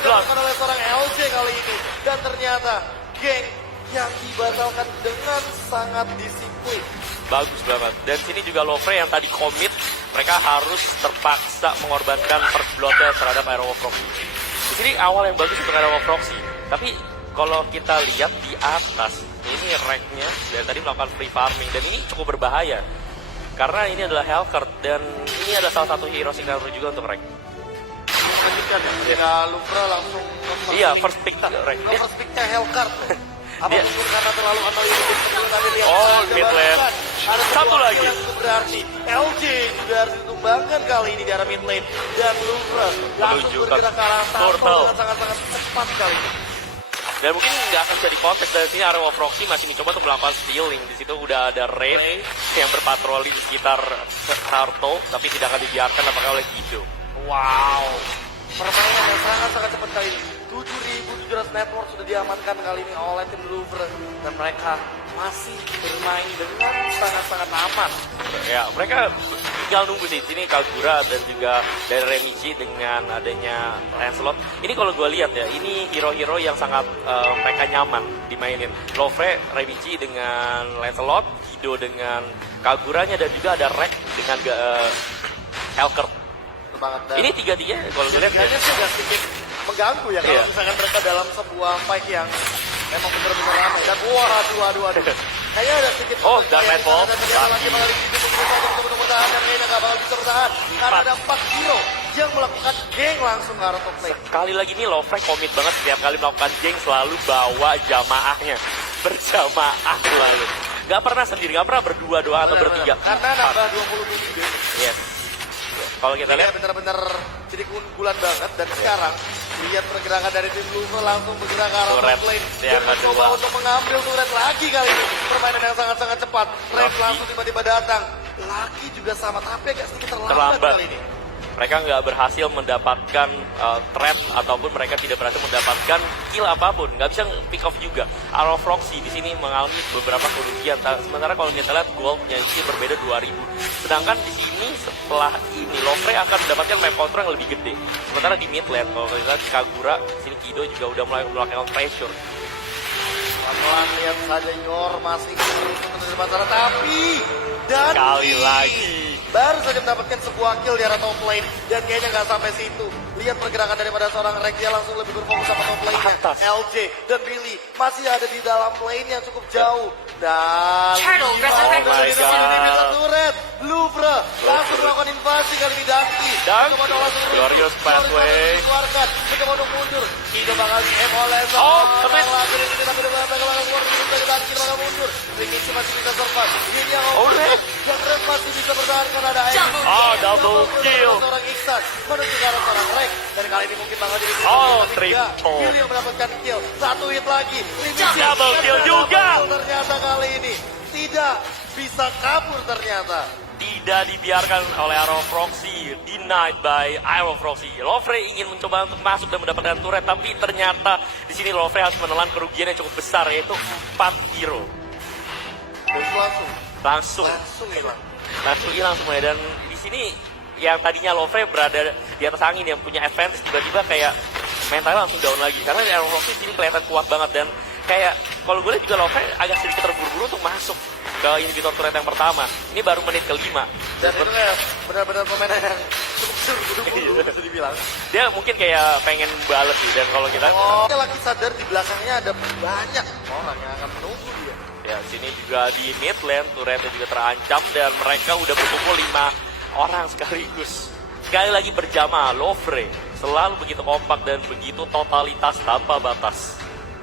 dilakukan oleh seorang LJ kali ini, dan ternyata gank yang dibatalkan dengan sangat disiplin. Bagus banget. Dan sini juga Louvre yang tadi komit, mereka harus terpaksa mengorbankan first blood-nya terhadap Arrow of Proxy. Di sini awal yang bagus untuk Arrow of Proxy, tapi kalau kita lihat di atas ini ranknya dan tadi melakukan free farming, dan ini cukup berbahaya karena ini adalah Hellcurt dan ini ada salah satu hero signature juga untuk rank. Lanjutkan ya, Louvre langsung Iya, first pick rank. first picknya Hellcurt. Apa Dia- mungkin karena terlalu annoying untuk tadi lihat Oh, saja, mid lane. bahkan ada Satu sebuah lagi. kill yang cukup berarti. LJ juga harus ditumbangkan kali ini di arah mid lane, dan Louvre langsung Menuju ke bergerak ke arah Tarto turtle. dengan sangat-sangat cepat kali ini. Dan mungkin nggak akan jadi kontes dari sini. Arrow of Proxy masih mencoba untuk melakukan stealing. Di situ udah ada Raid yang berpatroli di sekitar Tarto, tapi tidak akan dibiarkan apakah oleh Kido. Wow, permainan yang sangat-sangat cepat kali ini. 7.700 network sudah diamankan kali ini oleh tim Louvre, dan mereka masih bermain dengan sangat-sangat aman. Ya, mereka tinggal nunggu sih. Sini Kagura dan juga dari Remichi dengan adanya Lancelot. Ini kalau gue lihat ya, ini hero-hero yang sangat mereka nyaman dimainin. Louvre, Remichi dengan Lancelot, Kido dengan Kaguranya, dan juga ada Rex dengan Hellcurt. Banget, dan Ini tiga-tiga kalau gue lihat tiganya sih agak sedikit mengganggu ya, kalau Iya. misalkan mereka dalam sebuah fight yang emang benar-benar ramai. Dan waduh. Kayaknya ada sedikit. Oh, Dark Nightfall. Dan ternyata lagi bakal dibikin untuk bertahan, dan Reina nggak bakal bisa bertahan karena ada 4 hero yang melakukan gank langsung ke arah top lane. Kali lagi nih Louvre komit banget setiap kali melakukan gank selalu bawa jamaahnya berjamaah selalu. Gak pernah sendiri, gak pernah berdua atau bertiga. Karena nambah 27 game. Yes. Kalau kita Ini lihat benar-benar jadi keunggulan banget, dan sekarang lihat pergerakan dari tim Louvre langsung bergerak ke arah Turret top lane. yang Dan mencoba kedua. untuk mengambil turret lagi kali ini. Permainan yang sangat-sangat cepat. Red Lucky. langsung tiba-tiba datang. Lucky juga sama, tapi agak sedikit terlambat terlambat. kali ini. Mereka nggak berhasil mendapatkan threat ataupun mereka tidak berhasil mendapatkan kill apapun. Nggak bisa pick off juga. Arrow of Proxy di sini mengalami beberapa kerugian. Sementara kalau kita lihat goldnya ini berbeda 2000. Sedangkan di sini setelah ini Louvre akan mendapatkan map control yang lebih gede. Sementara di mid lane kalau kita lihat Kagura, sini Kido juga udah mulai melakukan pressure. Pelan lihat saja Yor masih terus menerima masalah, tapi dan Sekali lagi. baru saja mendapatkan sebuah kill di arah top lane, dan kayaknya nggak sampai situ. Lihat pergerakan daripada seorang Rex, dia langsung lebih berfokus sama top lane-nya. Atas. LJ dan Billy masih ada di dalam lane yang cukup jauh. Dan Turtle resurrection soon. turret Louvre langsung melakukan invasi kali ini. Danki Danki. mencoba untuk langsung Glorious pathway. dikeluarkan, mencoba untuk mundur. Tidak bakal di-M oleh Oh, seorang tapi- lagi ini, tapi dia bakal keluar dari Danki, bakal mundur. Rikichi masih bisa survive. Ini yang Oh, Red. dan Red masih bisa bertahan karena ada Double Aegis. double kill. Seorang Iksan menuju ke arah seorang Rex, dan kali ini mungkin bakal jadi Oh, tapi triple. enggak. Billy yang mendapatkan kill. Satu hit lagi. Rikichi Double kill juga. Ternyata kali ini tidak bisa kabur ternyata. Tidak dibiarkan oleh Arrow of Proxy, denied by Arrow of Proxy. Louvre ingin mencoba untuk masuk dan mendapatkan turret, tapi ternyata di sini Louvre harus menelan kerugian yang cukup besar, yaitu 4 hero. Dan langsung Langsung hilang semuanya. Dan di sini yang tadinya Louvre berada di atas angin yang punya advantage, tiba-tiba kayak mentalnya langsung down lagi. Karena Arrow of Proxy sini kelihatan kuat banget, dan kayak kalau gue lihat juga Louvre agak sedikit terburu-buru untuk masuk ke inhibitor turret yang pertama. Ini baru menit ke-5. Dan itu kayak benar-benar pemain yang buru-buru bisa dibilang. Dia mungkin kayak pengen bales sih, dan kalau kita Oh, dia lagi sadar di belakangnya ada banyak orang yang akan menunggu dia. ya sini juga di mid lane turretnya juga terancam dan mereka udah berkumpul 5 orang sekaligus. Sekali lagi berjamaah, Lofre selalu begitu kompak dan begitu totalitas tanpa batas.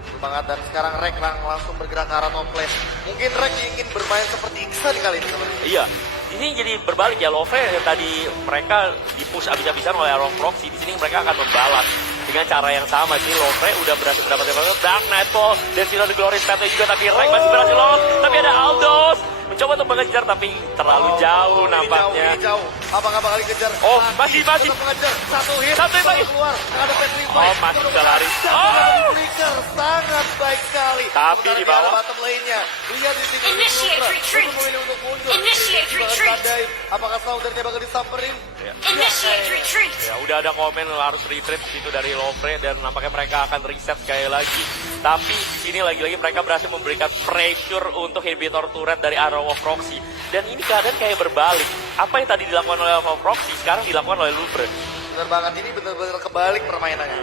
Semangat, dan sekarang Rek langsung bergerak ke arah top lane. Mungkin Rek ingin bermain seperti Iksan kali ini sebenarnya. Iya, ini jadi berbalik ya. Lofre yang tadi mereka dipush abis-abisan oleh Arrow Proxy, di sini mereka akan membalas dengan cara yang sama sih. Lofre udah berhasil mendapatkan Dark Nightfall dan Sino the Glorious Pathway juga, tapi Rek masih berhasil lolos. Tapi ada Aldos mencoba untuk mengejar tapi terlalu jauh nampaknya. Ini jauh. Apakah bakal dikejar? Oh, masih. Tetap mengejar. Satu hit. Satu hit lagi. Keluar. Ada Petrify. Oh, masih bisa lari. Oh. Flicker sangat baik sekali. Tapi Sebentar di bawah. bottom lane-nya. Lihat di sini. Initiate Lufra. retreat. Lufra memilih untuk mundur. Initiate Bakal retreat. ditandai. Apakah Saudarnya bakal disamperin? Initiate retreat. Ya udah ada komen harus retreat gitu dari Lofre dan nampaknya mereka akan reset sekali lagi. Tapi di sini lagi-lagi mereka berhasil memberikan pressure untuk inhibitor turret dari Arrow of Proxy. Dan ini keadaan kayak berbalik. Apa yang tadi dilakukan oleh Arrow of Proxy sekarang dilakukan oleh Lofre. Bener banget, ini bener-bener kebalik permainannya.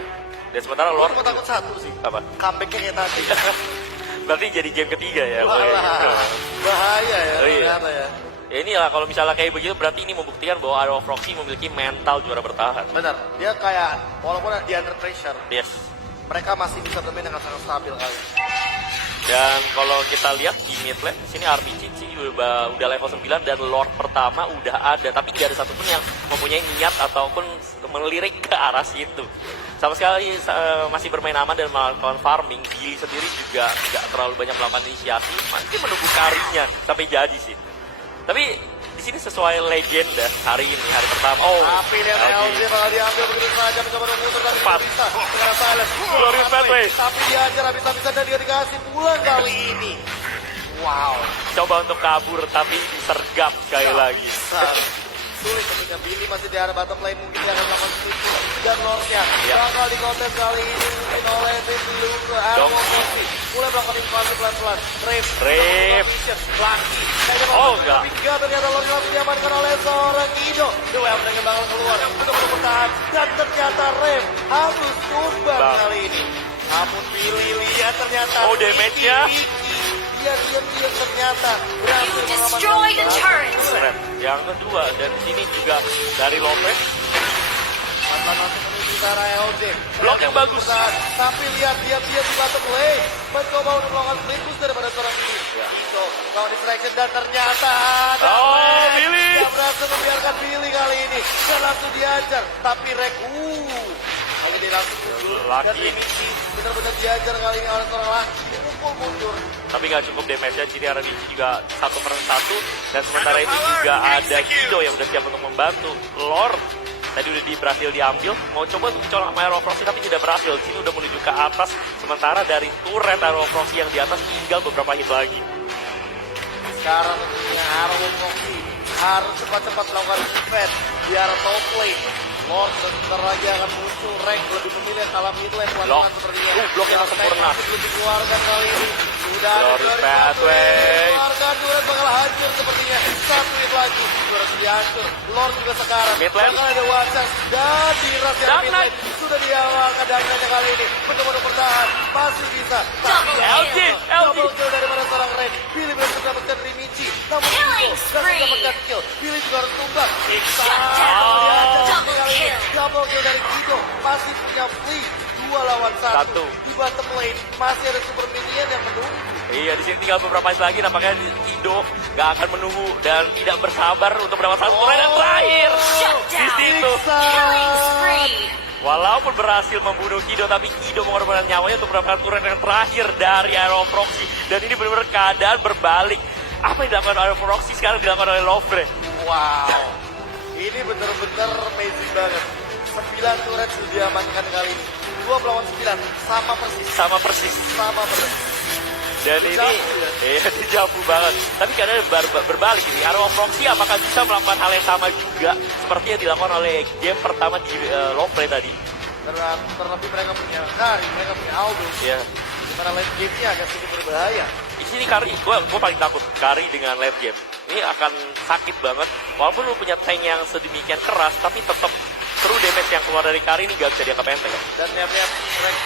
Dan sementara Lord Aku takut satu sih. apa? Comeback-nya kayak tadi. Berarti jadi game ketiga ya. Walah, bahaya ya Oh, iya. ternyata ya. Ya inilah kalau misalnya kayak begitu berarti ini membuktikan bahwa Arrow of Proxy memiliki mental juara bertahan. Benar, dia kayak walaupun di under pressure, Yes. mereka masih bisa bermain dengan sangat stabil kali. Dan kalau kita lihat di mid lane, di sini RPG sih udah level 9 dan Lord pertama udah ada, tapi tidak ada satupun yang mempunyai niat ataupun melirik ke arah situ. Sama sekali masih bermain aman dan melakukan farming. Billy sendiri juga tidak terlalu banyak melakukan inisiasi, masih menunggu karinya sampai jadi sih. Tapi di sini sesuai legenda hari ini, hari pertama. Oh, Tapi dia LG bakal diambil begitu saja, mencoba mengutur tapi Cepat. tidak bisa. Dengan silence. Glorious Pathway. Tapi diajar habis-habisan dan dia dikasih pulang kali ini. Wow. coba untuk kabur tapi disergap sekali lagi. Sulit ketika Billy masih di arah bottom lane, mungkin dia akan melakukan switch dan Lordnya Ya. bakal di kontes kali ini mungkin oleh tim dulu ke Arrow Dong. Proxy. Mulai melakukan invasi pelan-pelan. Rip. Lagi. Oh, enggak. Tapi enggak, ternyata Lordnya langsung diamankan oleh seorang Guido. The Well mereka bakal keluar untuk bertahan. Dan ternyata Rem harus tumbang Bang. kali ini. Namun Billy lihat ternyata Oh, damage-nya. Dia ternyata berhasil You destroyed a turret. Keren. Yang kedua dan di sini juga dari Lopez. Mantan masuk menuju ke arah LJ. Blok yang bagus. Bertahan. Tapi lihat dia di bottom lane. Mencoba untuk melakukan split push daripada seorang Billy. So, lawan distraction dan ternyata ada Oh, Rek. Billy. Dia berhasil membiarkan Billy kali ini. Dan langsung diajar. Tapi Rek, kali ini langsung mundur. Laki. Dan Remixi benar-benar diajar kali ini oleh seorang laki. Pukul mundur. Tapi nggak cukup damage-nya, jadi RDC juga 1/1. Dan sementara itu juga ada Guido yang udah siap untuk membantu. Lord tadi udah berhasil diambil, mau coba untuk colok sama Arrow Proxy tapi tidak berhasil. Di sini udah menuju ke atas, sementara dari turret Arrow Proxy yang di atas tinggal beberapa hit lagi. Sekarang tentunya Arrow Proxy harus cepat-cepat melakukan defense di arah top lane. Lord sebentar lagi akan muncul. Rek lebih memilih kalah mid lane Blok. pelan-pelan sepertinya. Bloknya Dan sempurna. Rek belum dikeluarkan kali ini. Sudah ada Glorious Glorious Pathway. Dikeluarkan, Duret bakal hancur sepertinya. Satu hit lagi. Duret sudah hancur. Lord juga sekarang. Mid lane. Bakal ada Wacas. Dan diras yang Dark mid Knight. lane. Sudah diawalkan Dark Knight kali ini. Mencoba untuk bertahan. Masih bisa. Double LG. Double kill daripada seorang Ren. Billy berhasil mendapatkan Rimichi. Namun Killing Guido berhasil spree. mendapatkan kill. Billy juga harus tumbang. Shut down. Double Kali ini kill. double kill dari Guido. Masih punya free 2 lawan 1. Satu. Di bottom lane masih ada super minion yang menunggu. Iya, di sini tinggal beberapa hit lagi, nampaknya Guido nggak akan menunggu dan tidak bersabar untuk mendapatkan turret yang terakhir. Shut Di down. situ, Killing spree. walaupun berhasil membunuh Guido, tapi Guido mengorbankan nyawanya untuk mendapatkan turret yang terakhir dari Arrow Proxy. Dan ini benar-benar keadaan berbalik. Apa yang dilakukan oleh Arrow Proxy sekarang dilakukan oleh Lofre. Wow. Ini bener-bener amazing banget. 9 turret sudah diamankan kali ini. 2 melawan 9. Sama persis. Sama persis. Sama persis. Dan ini, Dijambu ya? dijambu banget. Tapi keadaan berbalik ini. Arrow Proxy apakah bisa melakukan hal yang sama juga seperti yang dilakukan oleh game pertama di Lofre tadi? Terlebih mereka punya Kari, mereka punya Aldous. Ya. Dimana late game-nya agak sedikit berbahaya. Di sini Kari, gue paling takut Kari dengan late game. Ini akan sakit banget walaupun lu punya tank yang sedemikian keras, tapi tetap true damage yang keluar dari Kari ini gak bisa dianggap enteng. Dan lihat-lihat Drake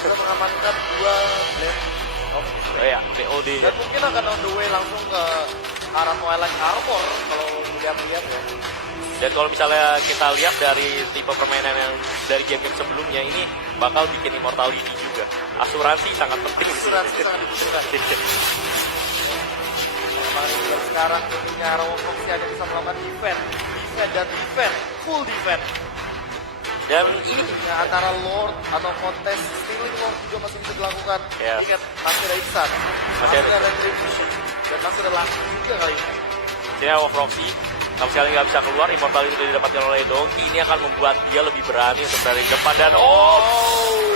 sudah mengamankan 2 blade. Oh ya, BOD ya. Dan mungkin akan on the way langsung ke arah Twilight Armor kalau lihat-lihat ya. Dan kalau misalnya kita lihat dari tipe permainan yang dari game-game sebelumnya ini bakal bikin immortality juga. Asuransi sangat penting. Asuransi sangat dibutuhkan. Mari sekarang tentunya Arrow Foxy hanya bisa melakukan defense dan defense, full defense. Dan ini Ya, antara Lord atau kontes stealing Lord juga masih bisa dilakukan. Ya. Ingat, masih ada Iksan, masih ada. ada Retribution, dan masih ada langsung juga kali ini. sini Arrow of Roxy sama sekali nggak bisa keluar, immortality sudah didapatkan oleh Donkey. Ini akan membuat dia lebih berani untuk berada di depan dan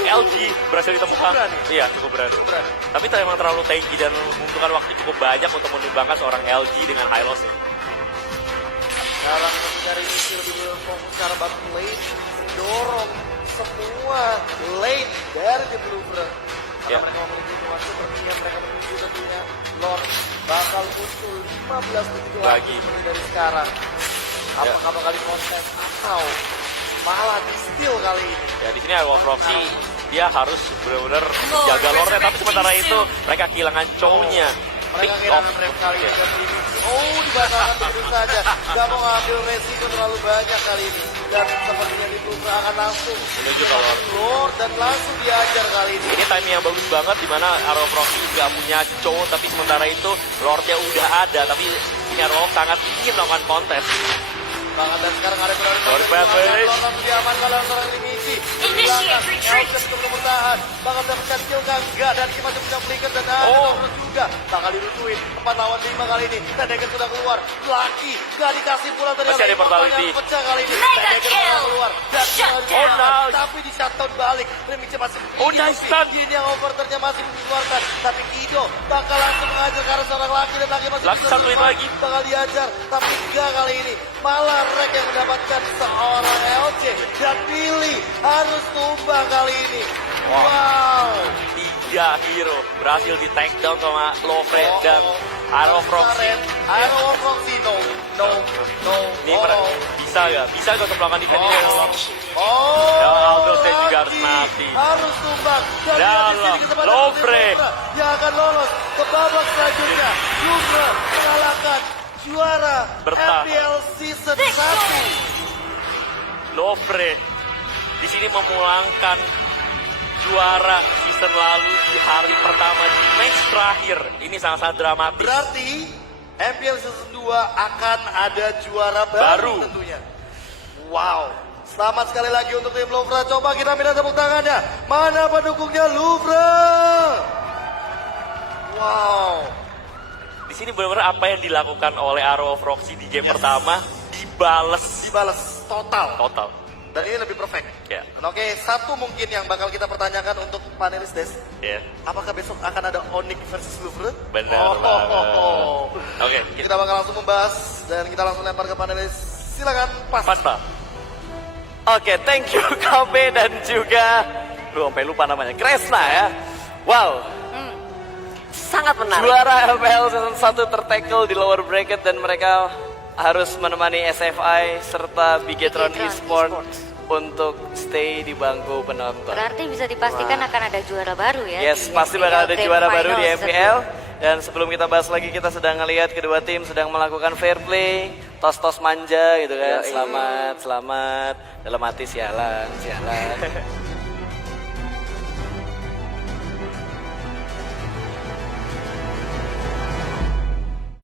LG berhasil ditemukan. Cukup berani. Iya, cukup berani. Berani. Tapi memang terlalu tanky dan membutuhkan waktu cukup banyak untuk menumbangkan seorang LG dengan high loss. Sekarang kita dari misi lebih berfokus ke arah bottom lane, dorong semua lane dari tim Blueprint. Karena Ya. mereka memiliki hubungan sepertinya mereka menuju tentunya Lord bakal muncul 15 detik lagi Lagi. dari sekarang. Ya. Apakah bakal di kontes atau malah di steal kali ini? Ya di sini Arrow of Roxy dia harus benar-benar jaga lore, tapi sementara itu mereka kehilangan cownya. Mereka kehilangan rem kali ini dan ini. Dibatalkan begitu saja. Gak mau ngambil resiko terlalu banyak kali ini. Dan sepertinya di Blueprint akan langsung Menuju ke Lord. Lord dan langsung diajar kali ini. Ini timing yang bagus banget dimana Arrow of Roxy nggak punya cowok, tapi sementara itu Lordnya udah ada, tapi ini Arrow sangat ingin melakukan kontes. Banget dan sekarang ada Lord Pepper. Lord diamankan oleh seorang Limisi. Initiate retreat. Elsen juga bertahan. Bakal mendapatkan kill kan? Enggak. Dan Kim masih punya flicker dan ada Taurus juga. Bakal dirusuin. 4 lawan 5 kali ini. Dan Dagger sudah keluar. Lagi. Gak dikasih pulang dari Masih ada immortality. Pecah kali ini. Mega Dan Dagger kill. sudah keluar. Dan Shut sudah down. keluar. Tapi di shutdown balik. Limisi masih Nice stun. Ini yang overturnya masih dikeluarkan. Tapi Kido bakal langsung mengajar ke arah seorang laki. Dan laki masih Laki bisa satuin survive. lagi. Bakal diajar. Tapi enggak kali ini. Malah Rek yang mendapatkan seorang LC. Dan Billy harus tumbang kali ini. Wow. 3 hero berhasil di take down sama Lovre dan Arrow of Roxy. Arrow of Roxy, no. Ini bisa gak untuk melakukan defense ini? Oh. Ya, Aldous juga harus mati. Harus tumbang. Dan Dan lihat di sini kesempatan Lovre. yang akan lolos ke babak selanjutnya. Lovre mengalahkan juara Bertahan. FPL Season 1. Lovre di sini memulangkan juara season lalu di hari pertama di match terakhir. Ini sangat-sangat dramatis. Berarti MPL Season 2 akan ada juara baru tentunya. Wow. Selamat sekali lagi untuk tim Louvre. Coba kita minta tepuk tangannya. Mana pendukungnya Louvre? Wow. Di sini benar-benar apa yang dilakukan oleh Arrow of Roxy di game pertama dibales Dibales total. total. Dan ini lebih perfect. Ya. Oke, satu mungkin yang bakal kita pertanyakan untuk panelis Des. Ya, Apakah besok akan ada Onyx versus Louvre? benar banget. Oke, Kita bakal langsung membahas dan kita langsung lempar ke panelis. Silakan pas. Pasta. Oke, thank you KB dan juga sampai lupa namanya, Kresna ya. Wow, Sangat menarik. juara FPL Season 1 tertackle di lower bracket dan mereka harus menemani SFI serta Bigetron Bigetron Esport Esports. untuk stay di bangku penonton. Berarti bisa dipastikan akan ada juara baru ya. Yes, di pasti MPL bakal ada Grand juara baru di Final MPL. Dan sebelum kita bahas lagi, kita sedang ngelihat kedua tim sedang melakukan fair play, tos-tos manja gitu kan. Yoi. Selamat, selamat. Dalam hati sialan.